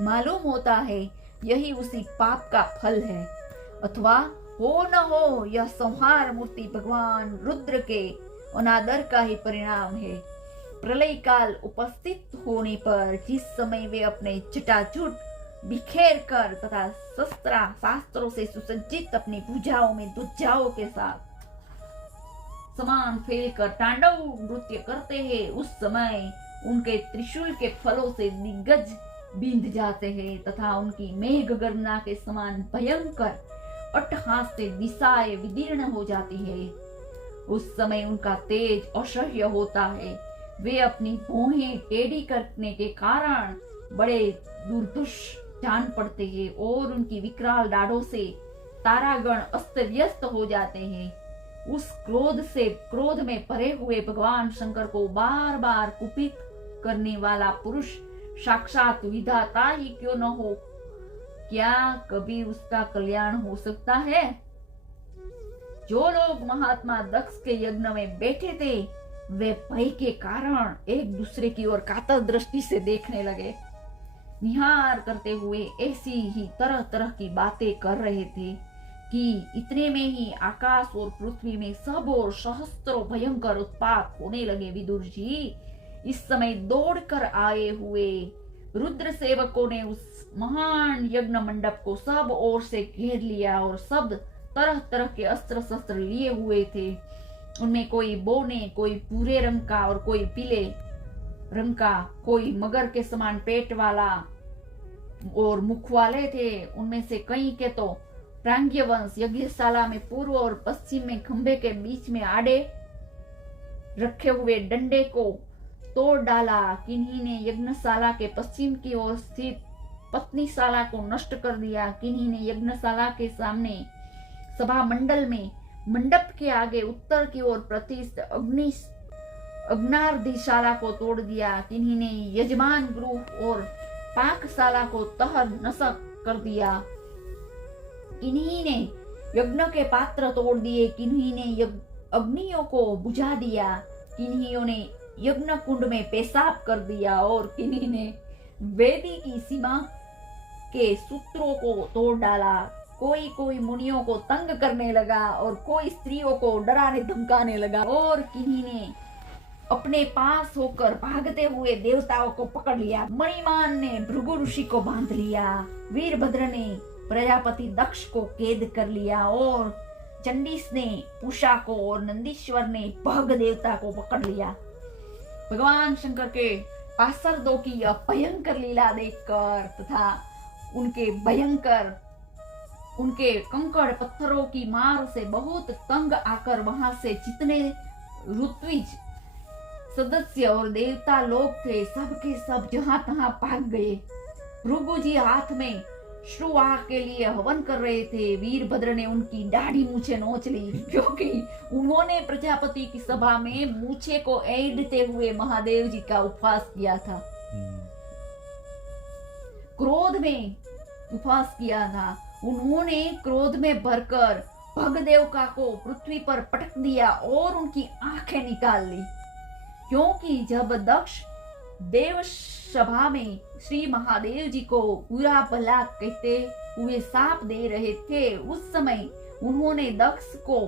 मालूम होता है यही उसी पाप का फल है, अथवा हो न हो यह संहार मूर्ति भगवान रुद्र के अनादर का ही परिणाम है। प्रलय काल उपस्थित होने पर जिस समय वे अपने जटाजूट बिखेर कर तथा शास्त्रों से सुसज्जित अपनी भुजाओं में ध्वजाओं के साथ समान फेर कर तांडव नृत्य करते हैं। उस समय उनके त्रिशूल के फलों से दिग्गज बिंध जाते हैं तथा उनकी मेघ गर्जना के समान भयंकर अट्टहास से दिशाएं विदीर्ण हो जाती है। उस समय उनका तेज असह्य होता है। वे अपनी भौहें टेढ़ी करने के कारण बड़े दुर्दुष जान पड़ते हैं और उनकी विकराल डाढ़ों से तारागण अस्त व्यस्त हो जाते हैं। उस क्रोध में भरे हुए भगवान शंकर को बार बार कुपित करने वाला पुरुष साक्षात विधाता ही क्यों न हो, क्या कभी उसका कल्याण हो सकता है? जो लोग महात्मा दक्ष के यज्ञ में बैठे थे वे भय के कारण एक दूसरे की ओर कातर दृष्टि से देखने लगे। निहार करते हुए ऐसी ही तरह तरह की बातें कर रहे थे कि इतने में ही आकाश और पृथ्वी में सब और सहस्त्रों भयंकर उत्पात होने लगे। विदुर जी, इस समय दौड़कर आए हुए रुद्र सेवकों ने उस महान यज्ञ मंडप को सब ओर से घेर लिया और सब तरह तरह के अस्त्र शस्त्र लिए हुए थे। उनमें कोई बोने, कोई भूरे रंग का और कोई पीले रंग का, कोई मगर के समान पेट वाला और मुख वाले थे। उनमें से कई के तो प्रांग्य वंश यज्ञशाला में पूर्व और पश्चिम में खंभे के बीच में आड़े रखे हुए डंडे को तोड़ डाला। किन्हीं ने यज्ञशाला के पश्चिम की ओर स्थित पत्नीशाला को नष्ट कर दिया। किन्हीं ने यज्ञशाला के सामने सभा मंडल में मंडप के आगे उत्तर की ओर प्रतिष्ठित अग्नार्धिशाला को तोड़ दिया। किन्हीं ने यजमान गृह और पाकशाला को तहर नसक कर दिया। किन्हीं ने यज्ञ के पात्र तोड़ दिए। किन्हीं ने अग्नियों को बुझा दिया। किन्हीं ने यज्ञ कुंड में पेशाब कर दिया और किन्हीं ने वेदी की सीमा के सूत्रों को तोड़ डाला। कोई कोई मुनियों को तंग करने लगा और कोई स्त्रियों को डराने धमकाने लगा और किन्हीं ने अपने पास होकर भागते हुए देवताओं को पकड़ लिया। मणिमान ने भृगु ऋषि को बांध लिया। वीरभद्र ने प्रजापति दक्ष को कैद कर लिया और चंडीस ने उषा को और नंदीश्वर ने भग देवता को पकड़ लिया। भगवान शंकर के पार्षदों की यह भयंकर लीला देखकर तथा उनके कंकड़ पत्थरों की मार से बहुत तंग आकर वहां से जितने ऋत्विज सदस्य और देवता लोग थे सबके सब जहां तहां भाग गए। भृगु जी हाथ में श्रुवाह के लिए हवन कर रहे थे। वीरभद्र ने उनकी दाढ़ी मूछें नोच ली क्योंकि उन्होंने प्रजापति की सभा में मूछे को ऐंठते हुए महादेव जी का उपवास किया था, क्रोध में उपवास किया था। उन्होंने क्रोध में भरकर भगदेवका को पृथ्वी पर पटक दिया और उनकी आंखें निकाल ली, क्योंकि जब दक्ष देव सभा में श्री महादेव जी को बुरा भला कहते हुए शाप दे रहे थे उस समय उन्होंने दक्ष को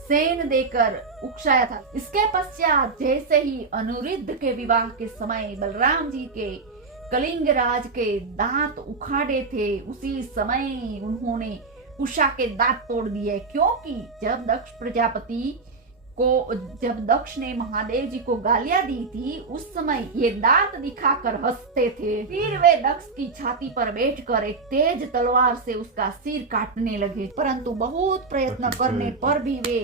सेन देकर उकसाया था। इसके पश्चात जैसे ही अनुरुद्ध के विवाह के समय बलराम जी के कलिंग राज के दांत उखाड़े थे, उसी समय उन्होंने उषा के दांत तोड़ दिए, क्योंकि जब दक्ष ने महादेव जी को गालियां दी थी उस समय ये दांत दिखाकर हंसते थे। फिर वे दक्ष की छाती पर बैठकर एक तेज तलवार से उसका सिर काटने लगे, परंतु बहुत प्रयत्न करने पर भी वे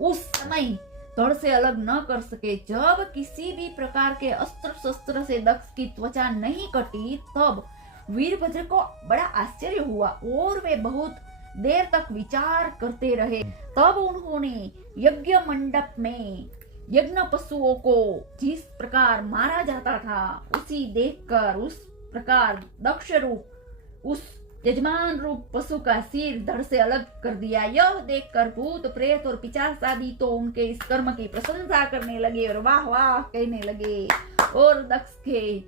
उस समय धड़ से अलग न कर सके। जब किसी भी प्रकार के अस्त्र शस्त्र से दक्ष की त्वचा नहीं कटी तब वीरभद्र को बड़ा आश्चर्य हुआ और वे बहुत देर तक विचार करते रहे। तब उन्होंने यज्ञ मंडप में यज्ञ पशुओं को जिस प्रकार मारा जाता था उसी देखकर उस प्रकार दक्ष रूप उस यजमान रूप पशु का सिर धड़ से अलग कर दिया। यह देखकर भूत प्रेत और पिशाच आदि तो उनके इस कर्म की प्रशंसा करने लगे और वाह वाह कहने लगे और दक्ष के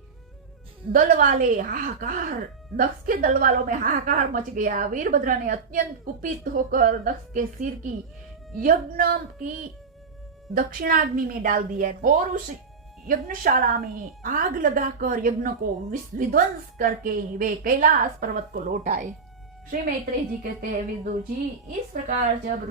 दल वालों में हाहाकार मच गया। वीरभद्र ने अत्यंत कुपित होकर दक्ष के सिर की यज्ञ की दक्षिणाग्नि में डाल दिया और उस यज्ञशाला में आग लगाकर यज्ञ को विध्वंस करके वे कैलाश पर्वत को लौट आए। श्री मैत्रेय जी कहते हैं, विदुर जी, इस प्रकार जब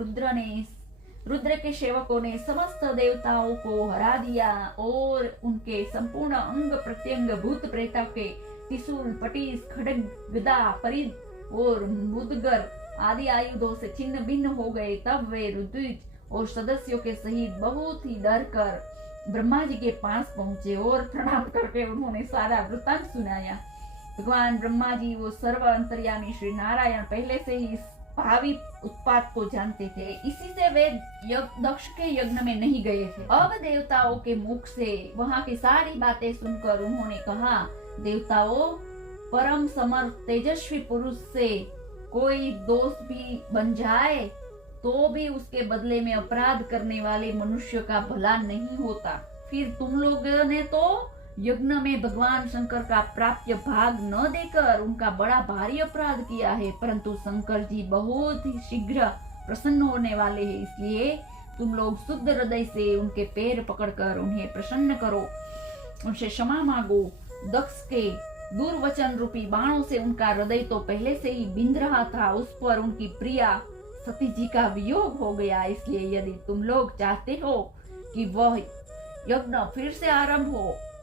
रुद्र के सेवकों ने समस्त देवताओं को हरा दिया और उनके संपूर्ण अंग प्रत्यंग भूत प्रेत के त्रिशूल, पटीस, खड्ग, गदा, परिध और मुदगर आदि आयुधों से छिन्न भिन्न हो गए, तब वे रुद्रज और सदस्यों के सहित बहुत ही डर कर ब्रह्मा जी के पास पहुंचे और प्रणाम करके उन्होंने सारा वृत्तांत सुनाया। भगवान ब्रह्मा जी, वो सर्व अंतर्यामी श्री नारायण, पहले से ही इस भावी उत्पात को जानते थे, इसी से वे दक्ष के यज्ञ में नहीं गए थे। अब देवताओं के मुख से वहां की सारी बातें सुनकर उन्होंने कहा, देवताओं, परम समर्थ तेजस्वी पुरुष से कोई दोस्त भी बन जाए तो भी उसके बदले में अपराध करने वाले मनुष्य का भला नहीं होता। फिर तुम लोगों ने तो यज्ञ में भगवान शंकर का प्राप्य भाग न देकर उनका बड़ा भारी अपराध किया है, परंतु शंकर जी बहुत ही शीघ्र प्रसन्न होने वाले हैं, इसलिए तुम लोग शुद्ध हृदय से उनके पैर पकड़कर उन्हें प्रसन्न करो, उनसे क्षमा मांगो। दक्ष के दुर्वचन रूपी बाणों से उनका हृदय तो पहले से ही बिंद रहा था, उस पर उनकी प्रिया सती जी का वियोग हो गया, इसलिए यदि तुम लोग चाहते हो कि वह यज्ञ फिर से आरंभ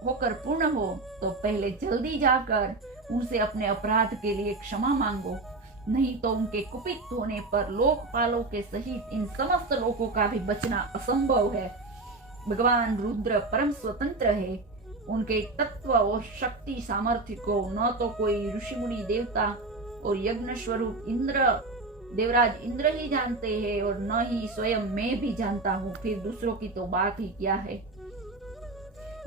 होकर पूर्ण हो, तो पहले जल्दी जाकर उनसे अपने अपराध के लिए क्षमा मांगो, नहीं तो उनके कुपित होने पर लोकपालों के सहित इन समस्त लोगों का भी बचना असंभव है। भगवान रुद्र परम स्वतंत्र है, उनके तत्व और शक्ति सामर्थ्य को न तो कोई ऋषि मुनि देवता और यज्ञ स्वरूप देवराज इंद्र ही जानते हैं और न ही स्वयं मैं भी जानता हूँ, फिर दूसरों की तो बात ही क्या है।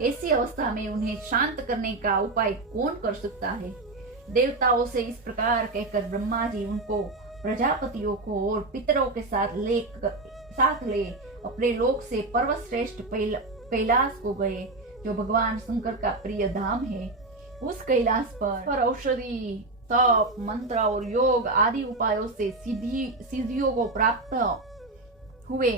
ऐसी अवस्था में उन्हें शांत करने का उपाय कौन कर सकता है। देवताओं से इस प्रकार कहकर ब्रह्मा जी उनको प्रजापतियों को और पितरों के साथ ले अपने लोक से पर्वतश्रेष्ठ कैलाश को गए, जो भगवान शंकर का प्रिय धाम है। उस कैलाश पर औषधि, तप, मंत्र और योग आदि उपायों से सिद्धियों को प्राप्त हुए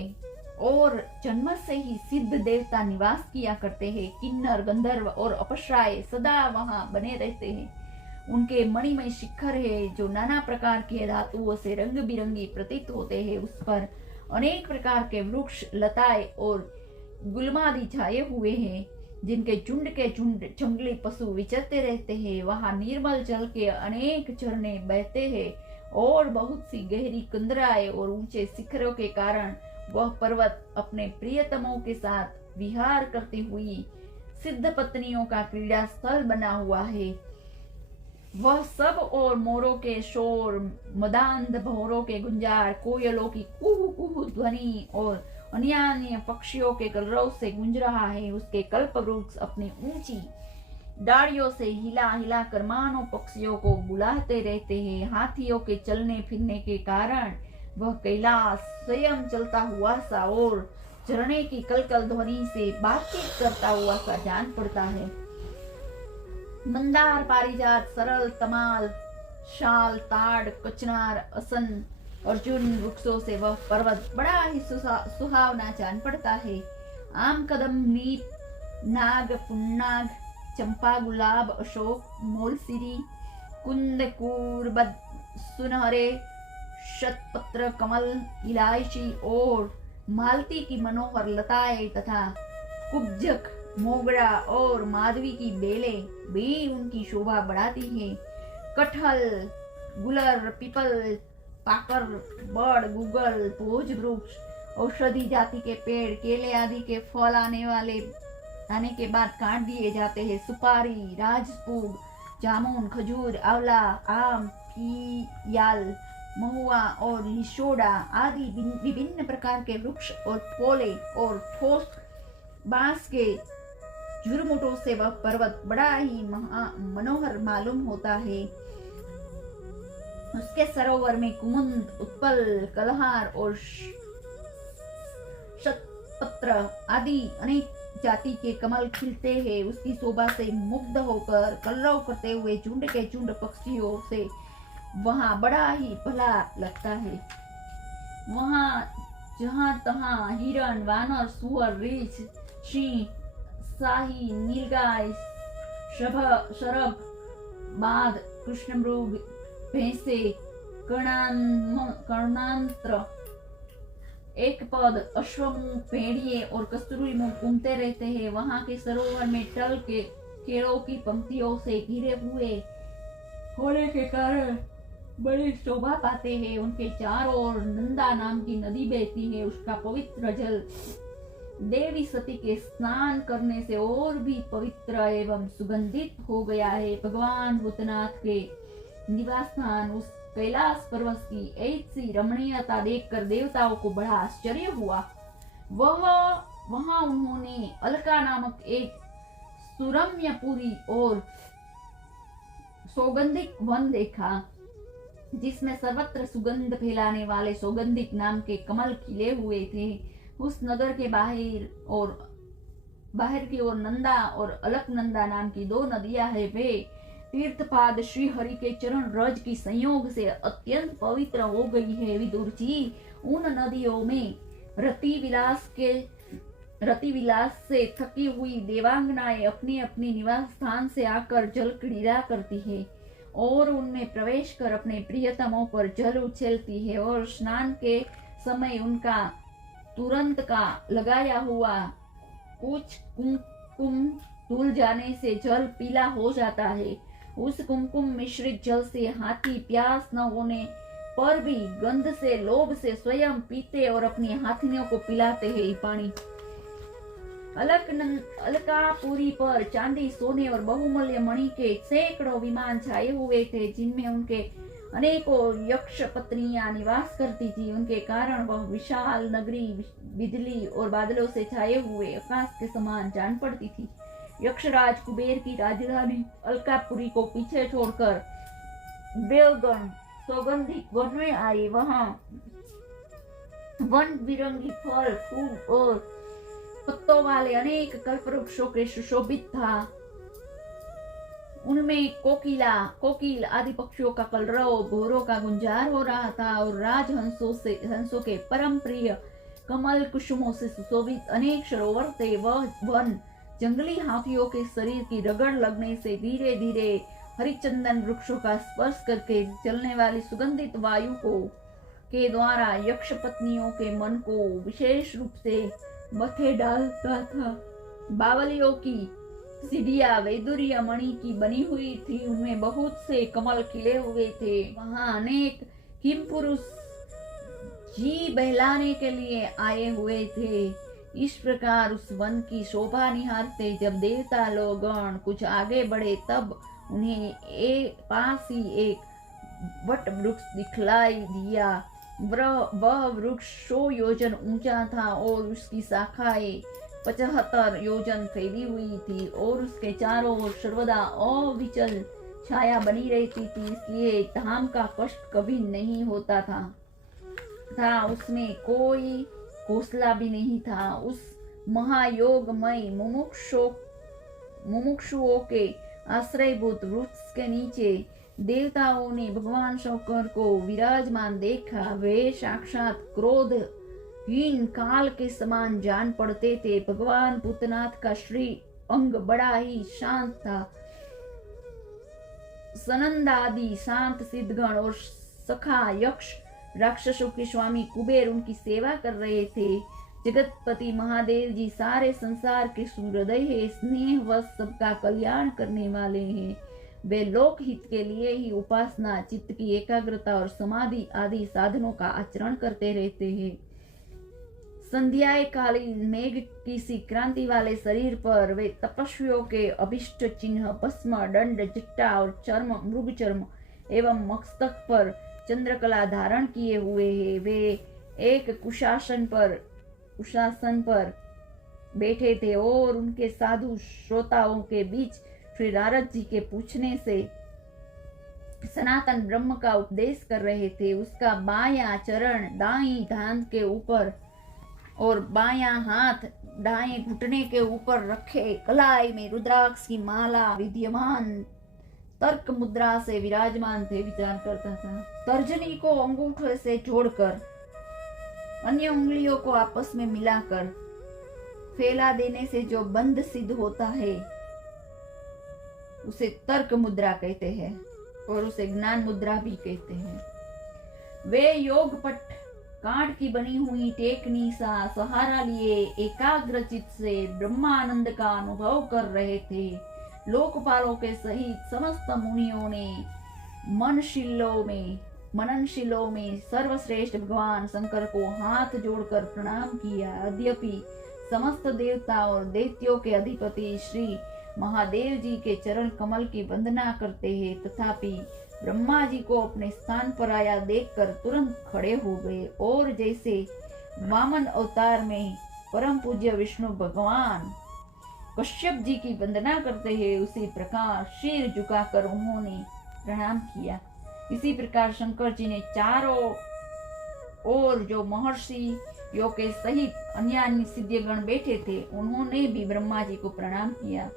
और जन्म से ही सिद्ध देवता निवास किया करते हैं। किन्नर, गंधर्व और अप्सराएं सदा वहां बने रहते हैं। उनके मणिमय शिखर है, जो नाना प्रकार के धातुओं से रंग बिरंगी प्रतीत होते हैं। उस पर अनेक प्रकार के वृक्ष, लताएं और गुलमादि छाए हुए हैं, जिनके झुंड के झुंड जंगली पशु विचरते रहते हैं। वहां निर्मल जल के अनेक झरने बहते हैं और बहुत सी गहरी कंदराएं और ऊंचे शिखरों के कारण वह पर्वत अपने प्रियतमों के साथ विहार करती हुई सिद्ध पत्नियों का क्रीड़ा स्थल बना हुआ है। वह सब और मोरों के शोर, मदांध भौरों के गुंजार, कोयलों की कुहू कुहू ध्वनि और अन्य पक्षियों के कलरव से गूंज रहा है। उसके कल्प वृक्ष अपनी ऊंची डालियों से हिला हिला कर मानो पक्षियों को बुलाते रहते हैं। हाथियों के चलने फिरने के कारण वह कैलाश स्वयं चलता हुआ सा और झरने की कलकल ध्वनि से बातचीत करता हुआ सा जान पड़ता है। मंदार, पारिजात, सरल, तमाल, शाल, ताड़, कचनार, असन, अर्जुन वृक्षों से वह पर्वत बड़ा ही सुहावना जान पड़ता है। आम, कदम, नीप, नाग, पुन्नाग, चंपा, गुलाब, अशोक, मोलसिरी, कुंद, कूर्बद, सुनहरे, शतपत्र, कमल, इलायची और मालती की मनोहर लताएं तथा कुब्जक, मोगरा और माधवी की बेलें भी उनकी शोभा बढ़ाती है। कटहल, गुलर, पीपल, पाकर, बड़, गुगल, भोज वृक्ष, औषधि जाति के पेड़, केले आदि के फल आने के बाद काट दिए जाते हैं। सुपारी, राजपूग, जामुन, खजूर, आंवला, आम, पियाल, महुआ और लिशोड़ा आदि विभिन्न प्रकार के वृक्ष और पोले और ठोस बांस के झुरमुटों से वह पर्वत बड़ा ही मनोहर मालूम होता है। उसके सरोवर में कुमुद, उत्पल, कलहार और शतपत्र आदि अनेक जाति के कमल खिलते हैं। उसकी शोभा से मुग्ध होकर कलरव करते हुए झुंड के झुंड पक्षियों से वहां बड़ा ही भला लगता है। वहां जहां तहां हिरण, वानर, सुअर, रीछ, सिंह, उत्साही, नीलगाय, शरभ, बाघ, कृष्णमृग, भैंसे, कर्णांत्र, एक पद, अश्वमुख, भेड़िए और कस्तूरी मुख घूमते रहते हैं। वहां के सरोवर में टल के पेड़ों की पंक्तियों से घिरे हुए होने के कारण बड़ी शोभा पाते हैं। उनके चारों ओर नंदा नाम की नदी बहती है। उसका पवित्र जल देवी सती के स्नान करने से और भी पवित्र एवं सुगंधित हो गया है। भगवान भूतनाथ के निवास स्थान उस कैलाश पर्वत की ऐसी रमणीयता देखकर देवताओं को बड़ा आश्चर्य हुआ। वहां उन्होंने अलका नामक एक सुरम्यपुरी और सौगंधिक वन देखा, जिसमें सर्वत्र सुगंध फैलाने वाले सौगंधिक नाम के कमल खिले हुए थे। उस नगर के बाहर की ओर नंदा और अलकनंदा नाम की दो नदियां हैं। वे तीर्थपाद श्री हरि के चरण रज की संयोग से अत्यंत पवित्र हो गई है। विदुर जी, उन नदियों में रति विलास से थकी हुई देवांगनाएं अपनी अपनी निवास स्थान से आकर जल क्रीड़ा करती है और उनमें प्रवेश कर अपने प्रियतमों पर जल उछलती है और स्नान के समय उनका तुरंत का लगाया हुआ कुछ कुमकुम धुल जाने से जल पीला हो जाता है। उस कुमकुम मिश्रित जल से हाथी प्यास न होने पर भी गंध से लोभ से स्वयं पीते और अपनी हाथियों को पिलाते हैं। पानी अलकापुरी पर चांदी, सोने और बहुमूल्य मणि के सैकड़ों विमान छाए हुए थे, जिनमें उनके अनेकों यक्ष पत्नियां निवास करती थी। उनके कारण वह विशाल नगरी बिजली और बादलों से छाए हुए आकाश के समान जान पड़ती थी। यक्षराज कुबेर की राजधानी अलकापुरी को पीछे छोड़कर देवगण सौगंधिक वन में आए। वहां वन बिरंगी फल, फूल और पत्तों वाले अनेक कल्पवृक्षों के सुशोभित था। उनमें कोकिल आदि पक्षियों का कलरव, भोरों का गुंजार हो रहा था और हंसों के परम प्रिय कमल कुसुमों से सुशोभित अनेक सरोवर थे। वह वन जंगली हाथियों के शरीर की रगड़ लगने से धीरे धीरे हरिचंदन वृक्षों का स्पर्श करके चलने वाली सुगंधित वायु के द्वारा यक्ष पत्नियों के मन को विशेष रूप से मथे डालता था। बावलियों की सीढ़ियां वैदुर्य मणि की बनी हुई थी, उनमें बहुत से कमल खिले हुए थे। वहां अनेक किमपुरुष जी बहलाने के लिए आए हुए थे। इस प्रकार उस वन की शोभा निहारते जब देवता लोगण कुछ आगे बढ़े, तब उन्हें पास ही एक वट वृक्ष दिखलाई दिया। वह वृक्ष 100 योजन ऊंचा था और उसकी शाखाएं 75 योजन फैली हुई थी और उसके चारों ओर सर्वदा अविचल छाया बनी रहती थी, इसलिए धाम का कष्ट कभी नहीं होता था। उसमें कोई घोंसला भी नहीं था। उस महायोगमय मुमुक्षुओं के आश्रयभूत वृक्ष के नीचे देवताओं ने भगवान शंकर को विराजमान देखा। वे साक्षात क्रोधहीन काल के समान जान पड़ते थे। भगवान भूतनाथ का श्री अंग बड़ा ही शांत था। सनंदादि शांत सिद्धगण और सखा यक्ष राक्षसों के स्वामी कुबेर उनकी सेवा कर रहे थे। जगतपति महादेव जी सारे संसार के सुहृदय है, स्नेह व सबका कल्याण करने वाले हैं। वे लोक हित के लिए ही उपासना, चित्त की एकाग्रता और समाधि आदि साधनों का आचरण करते रहते हैं। संध्याए कालीन मेघ की सी क्रांति वाले शरीर पर वे तपस्वियों के अभिष्ट चिन्ह भस्म, दंड, जिट्टा और चर्म, मृग चर्म एवं मस्तक पर चंद्रकला धारण किए हुए हैं। वे एक कुशासन पर बैठे थे और उनके साधु श्रोताओं के बीच श्री नारद जी के पूछने से सनातन ब्रह्म का उपदेश कर रहे थे। उसका बायां चरण दाईं दांत के ऊपर और बायां हाथ दाएं घुटने के ऊपर रखे, कलाई में रुद्राक्ष की माला विद्यमान तर्क मुद्रा से विराजमान थे। विचार करता था। तर्जनी को अंगूठे से जोड़कर अन्य उंगलियों को आपस में मिलाकर फैला देने से जो बंध सिद्ध होता है उसे तर्क मुद्रा कहते हैं और उसे ज्ञान मुद्रा भी कहते हैं। वे योगपट कांट की बनी हुई टेकनी सा सहारा लिए एकाग्र चित्त से ब्रह्मानंद का अनुभव कर रहे थे। लोकपालों के सहित समस्त मुनियों ने मननशीलों में सर्वश्रेष्ठ भगवान शंकर को हाथ जोड़कर प्रणाम किया। यद्यपि समस्त देवता और दैत्यों के अधिपति श्री महादेव जी के चरण कमल की वंदना करते हैं, तथापि ब्रह्मा जी को अपने स्थान पर आया देखकर तुरंत खड़े हो गए और जैसे वामन अवतार में परम पूज्य विष्णु भगवान कश्यप जी की वंदना करते हैं, उसी प्रकार सिर झुकाकर उन्होंने प्रणाम किया। इसी प्रकार शंकर जी ने चारों ओर जो महर्षि योग के सहित अन्य सिद्धगण बैठे थे, उन्होंने भी ब्रह्मा जी को प्रणाम किया।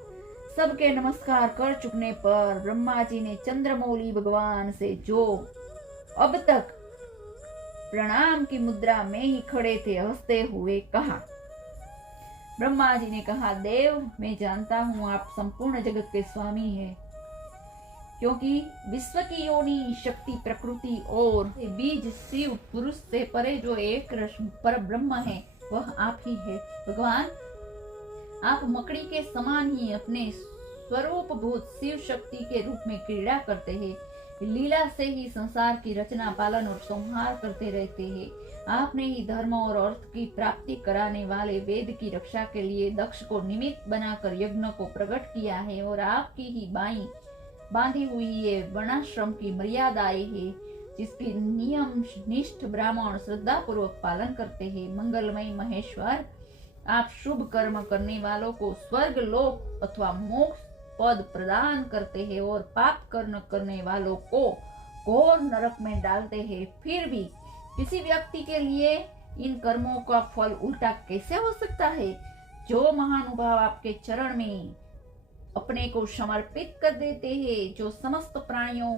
सबके नमस्कार कर चुकने पर ब्रह्मा जी ने चंद्रमौली भगवान से, जो अब तक प्रणाम की मुद्रा में ही खड़े थे, हंसते हुए कहा। ब्रह्मा जी ने कहा, देव, मैं जानता हूँ आप संपूर्ण जगत के स्वामी हैं, क्योंकि विश्व की योनि शक्ति प्रकृति और बीज शिव पुरुष से परे जो एक पर ब्रह्म है वह आप ही है। भगवान, आप मकड़ी के समान ही अपने स्वरूप भूत शिव शक्ति के रूप में क्रीड़ा करते हैं। लीला से ही संसार की रचना, पालन और संहार करते रहते हैं। आपने ही धर्म और अर्थ की प्राप्ति कराने वाले वेद की रक्षा के लिए दक्ष को निमित्त बनाकर यज्ञ को प्रकट किया है और आपकी ही बांधी हुई ये वर्णाश्रम की मर्यादाएं है, जिसकी नियम निष्ठ ब्राह्मण श्रद्धा पूर्वक पालन करते हैं। मंगलमय महेश्वर, आप शुभ कर्म करने वालों को स्वर्ग लोक अथवा मोक्ष पद प्रदान करते हैं और पाप कर्म करने वालों को घोर नरक में डालते हैं। फिर भी किसी व्यक्ति के लिए इन कर्मों का फल उल्टा कैसे हो सकता है? जो महानुभाव आपके चरण में अपने को समर्पित कर देते हैं, जो समस्त प्राणियों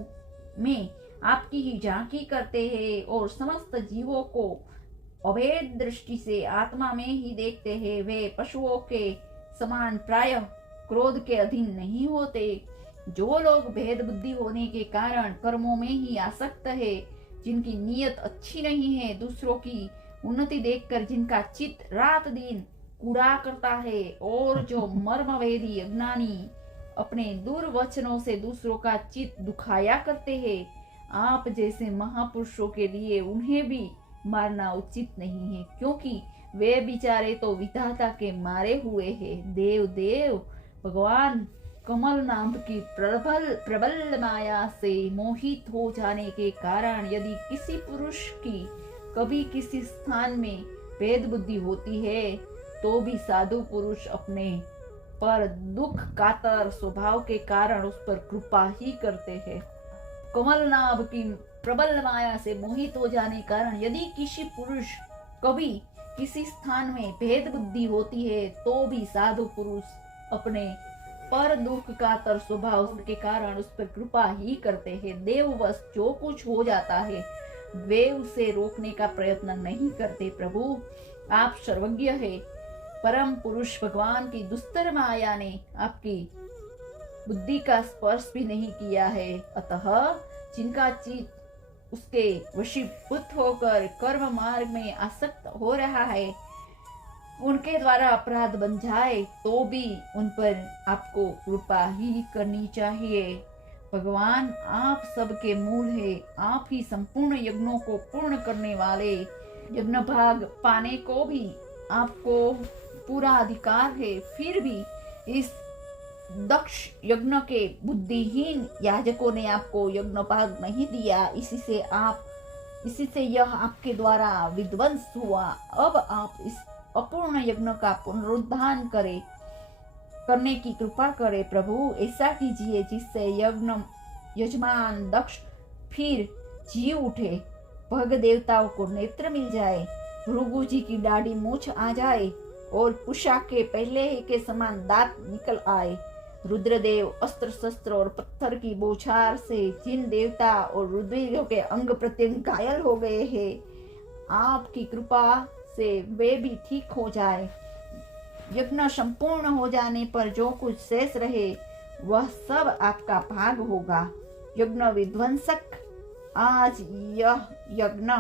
में आपकी ही झांकी करते हैं और समस्त जीवों को अभेद दृष्टि से आत्मा में ही देखते हैं, वे पशुओं के समान प्रायः क्रोध के अधीन नहीं होते। जो लोग भेद बुद्धि होने के कारण कर्मों में ही आसक्त है, जिनकी नीयत अच्छी नहीं है, दूसरों की उन्नति देखकर जिनका चित्त रात दिन कूड़ा करता है, और जो मर्मवेदी अज्ञानी अपने दुर्वचनों से दूसरों का चित्त दुखाया करते हैं, आप जैसे महापुरुषों के लिए उन्हें भी मारना उचित नहीं है, क्योंकि वे बेचारे तो विधाता के मारे हुए हैं। देव भगवान, कमल नाम की प्रबल माया से मोहित हो जाने के कारण यदि किसी पुरुष की कभी किसी स्थान में भेद बुद्धि होती है, तो भी साधु पुरुष अपने पर दुख कातर स्वभाव के कारण उस पर कृपा ही करते हैं। कमल नाभ की प्रबल माया से मोहित हो जाने के कारण यदि किसी पुरुष कभी किसी स्थान में भेद बुद्धि होती है, तो भी साधु पुरुष अपने पर दुख कातर स्वभाव के कारण उस पर कृपा ही करते हैं। देववश जो कुछ हो जाता है, वे उसे रोकने का प्रयत्न नहीं करते। प्रभु, आप सर्वज्ञ है। परम पुरुष भगवान की दुस्तर माया ने आपकी बुद्धि का स्पर्श भी नहीं किया है, अतः जिनका चित्त उसके वशीभूत होकर कर्म मार्ग में आसक्त हो रहा है, उनके द्वारा अपराध बन जाए, तो भी उन पर आपको कृपा ही करनी चाहिए। भगवान, आप सबके मूल है। आप ही संपूर्ण यज्ञों को पूर्ण करने वाले, यज्ञ भाग पाने को भी आपको पूरा अधिकार है। फिर भी इस दक्ष यज्ञ के बुद्धिहीन याजकों ने आपको यज्ञ भाग नहीं दिया, इसी से यह आपके द्वारा विध्वंस हुआ। अब आप इस अपूर्ण यज्ञ का पुनरुद्धार करने की कृपा करें। प्रभु, ऐसा कीजिए जिससे यजमान दक्ष फिर जी उठे, भग देवताओं को नेत्र मिल जाए, भृगु जी की दाढ़ी मूछ आ जाए और पुषा के पहले ही के समान दांत निकल आए। रुद्रदेव अस्त्र शस्त्र और पत्थर की बौछार से जिन देवता और रुद्रीयों के अंग प्रत्यंग घायल हो गए हैं, आपकी कृपा से वे भी ठीक हो जाए। यज्ञ संपूर्ण हो जाने पर जो कुछ शेष रहे वह सब आपका भाग होगा। यज्ञ विध्वंसक, आज यह यज्ञ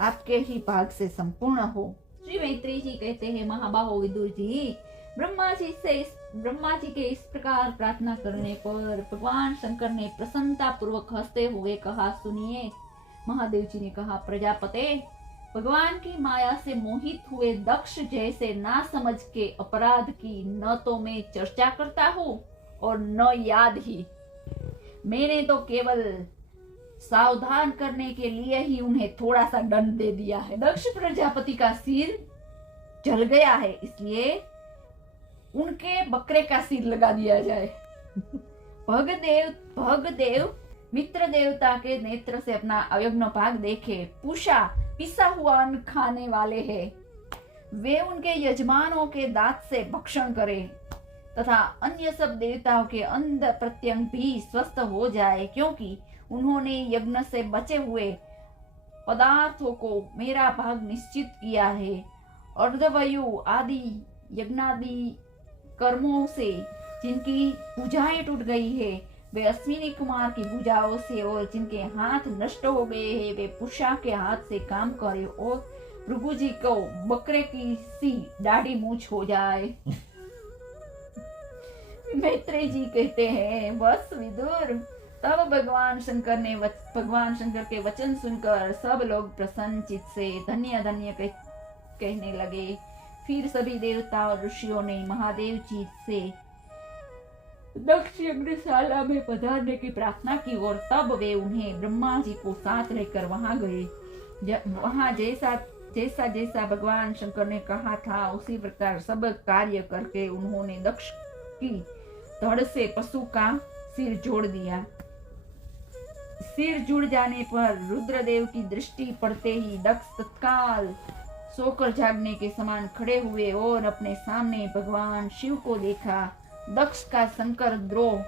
आपके ही भाग से संपूर्ण हो। श्री मैत्री जी कहते हैं, महाबाहो विदुर जी, ब्रह्मा जी के इस प्रकार प्रार्थना करने पर भगवान शंकर ने प्रसन्नता पूर्वक हंसते हुए कहा, सुनिए। महादेव जी ने कहा, प्रजापते, भगवान की माया से मोहित हुए दक्ष जैसे ना समझ के अपराध की न तो मैं चर्चा करता हूँ और न याद ही। मैंने तो केवल सावधान करने के लिए ही उन्हें थोड़ा सा दंड दे दिया है। दक्ष प्रजापति का सिर जल गया है, इसलिए उनके बकरे का सिर लगा दिया जाए। भगदेव मित्र देवता के नेत्र से अपना अयज्ञ भाग देखे पूछा, पिसा हुआ अन्न खाने वाले हैं, वे उनके यजमानों के दांत से भक्षण करें तथा अन्य सब देवताओं के अंध प्रत्यंग भी स्वस्थ हो जाए, क्योंकि उन्होंने यज्ञ से बचे हुए पदार्थों को मेरा भाग निश्चित किया है। अर्धवयु आदि यज्ञादि कर्मों से जिनकी भुजाएं टूट गई है, वे अश्विनी कुमार की भुजाओं से, और जिनके हाथ नष्ट हो गए हैं वे पुषा के हाथ से काम करे, और भृगु जी को बकरे की सी दाढ़ी मूछ हो जाए। मैत्रेय जी कहते हैं, बस विदुर, तब भगवान शंकर के वचन सुनकर सब लोग प्रसन्न चित्त से धन्य धन्य कहने लगे। फिर सभी देवता और ऋषियों ने महादेव जी से दक्ष यज्ञशाला में पधारने की प्रार्थना की, और तब वे उन्हें ब्रह्मा जी को साथ लेकर वहां गए। वहां जैसा जैसा भगवान शंकर ने कहा था उसी प्रकार सब कार्य करके उन्होंने दक्ष की धड़ से पशु का सिर जोड़ दिया। सिर जुड़ जाने पर रुद्रदेव की दृष्टि पड़ते ही दक्ष तत्काल सोकर जागने के समान खड़े हुए और अपने सामने भगवान शिव को देखा। दक्ष का शंकर द्रोह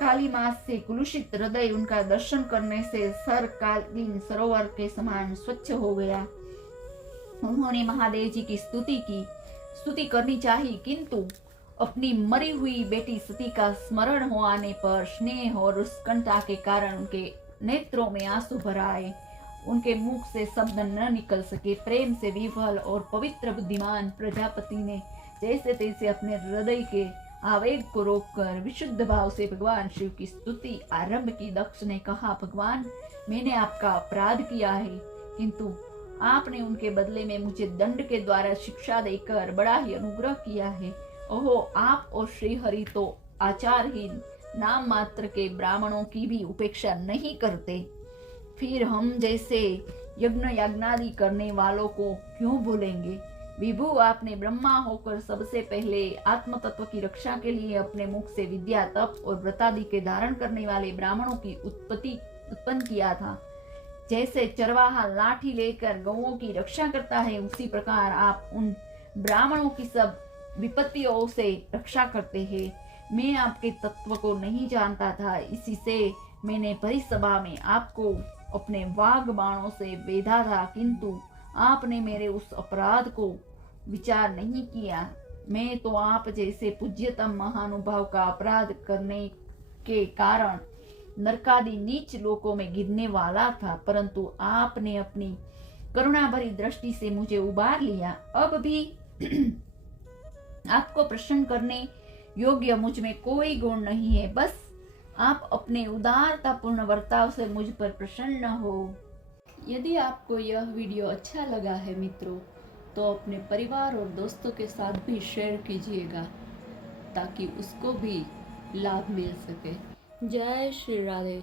काली मास से कुलुषित हृदय उनका दर्शन करने से सरकालीन सरोवर के समान स्वच्छ हो गया। उन्होंने महादेव जी की स्तुति करनी चाहिए, किंतु अपनी मरी हुई बेटी सती का स्मरण हो आने पर स्नेह और उत्कंठा के कारण उनके नेत्रों में आंसू भर आए। उनके मुख से शब्द न निकल सके। प्रेम से विह्वल और पवित्र बुद्धिमान प्रजापति ने जैसे तैसे अपने हृदय के आवेग को रोककर विशुद्ध भाव से भगवान शिव की स्तुति आरंभ की। दक्ष ने कहा, भगवान, मैंने आपका अपराध किया है, किंतु आपने उनके बदले में मुझे दंड के द्वारा शिक्षा देकर बड़ा ही अनुग्रह किया है। ओहो, आप और श्री हरि तो आचारहीन नाम मात्र के ब्राह्मणों की भी उपेक्षा नहीं करते, फिर हम जैसे यज्ञ याज्ञादि करने वालों को क्यों भूलेंगे। विभु, आपने ब्रह्मा होकर सबसे पहले आत्म तत्व की रक्षा के लिए अपने मुख से विद्या, तप और व्रतादि के धारण करने वाले ब्राह्मणों की उत्पन्न किया था। जैसे चरवाहा लाठी लेकर गौओं की रक्षा करता है, उसी प्रकार आप उन ब्राह्मणों की सब विपत्तियों से रक्षा करते हैं। मैं आपके तत्व को नहीं जानता था, इसी से मैंने भरी सभा में आपको अपने वाग बाणों से बेधा था, किंतु आपने मेरे उस अपराध को विचार नहीं किया। मैं तो आप जैसे पूज्यतम महानुभाव का अपराध करने के कारण नरकादि नीच लोकों में गिरने वाला था, परंतु आपने अपनी करुणा भरी दृष्टि से मुझे उबार लिया। अब भी आपको प्रसन्न करने योग्य मुझ में कोई गुण नहीं है, बस आप अपने उदारतापूर्ण वर्ताव से मुझ पर प्रसन्न हो। यदि आपको यह वीडियो अच्छा लगा है मित्रों, तो अपने परिवार और दोस्तों के साथ भी शेयर कीजिएगा, ताकि उसको भी लाभ मिल सके। जय श्री राधे।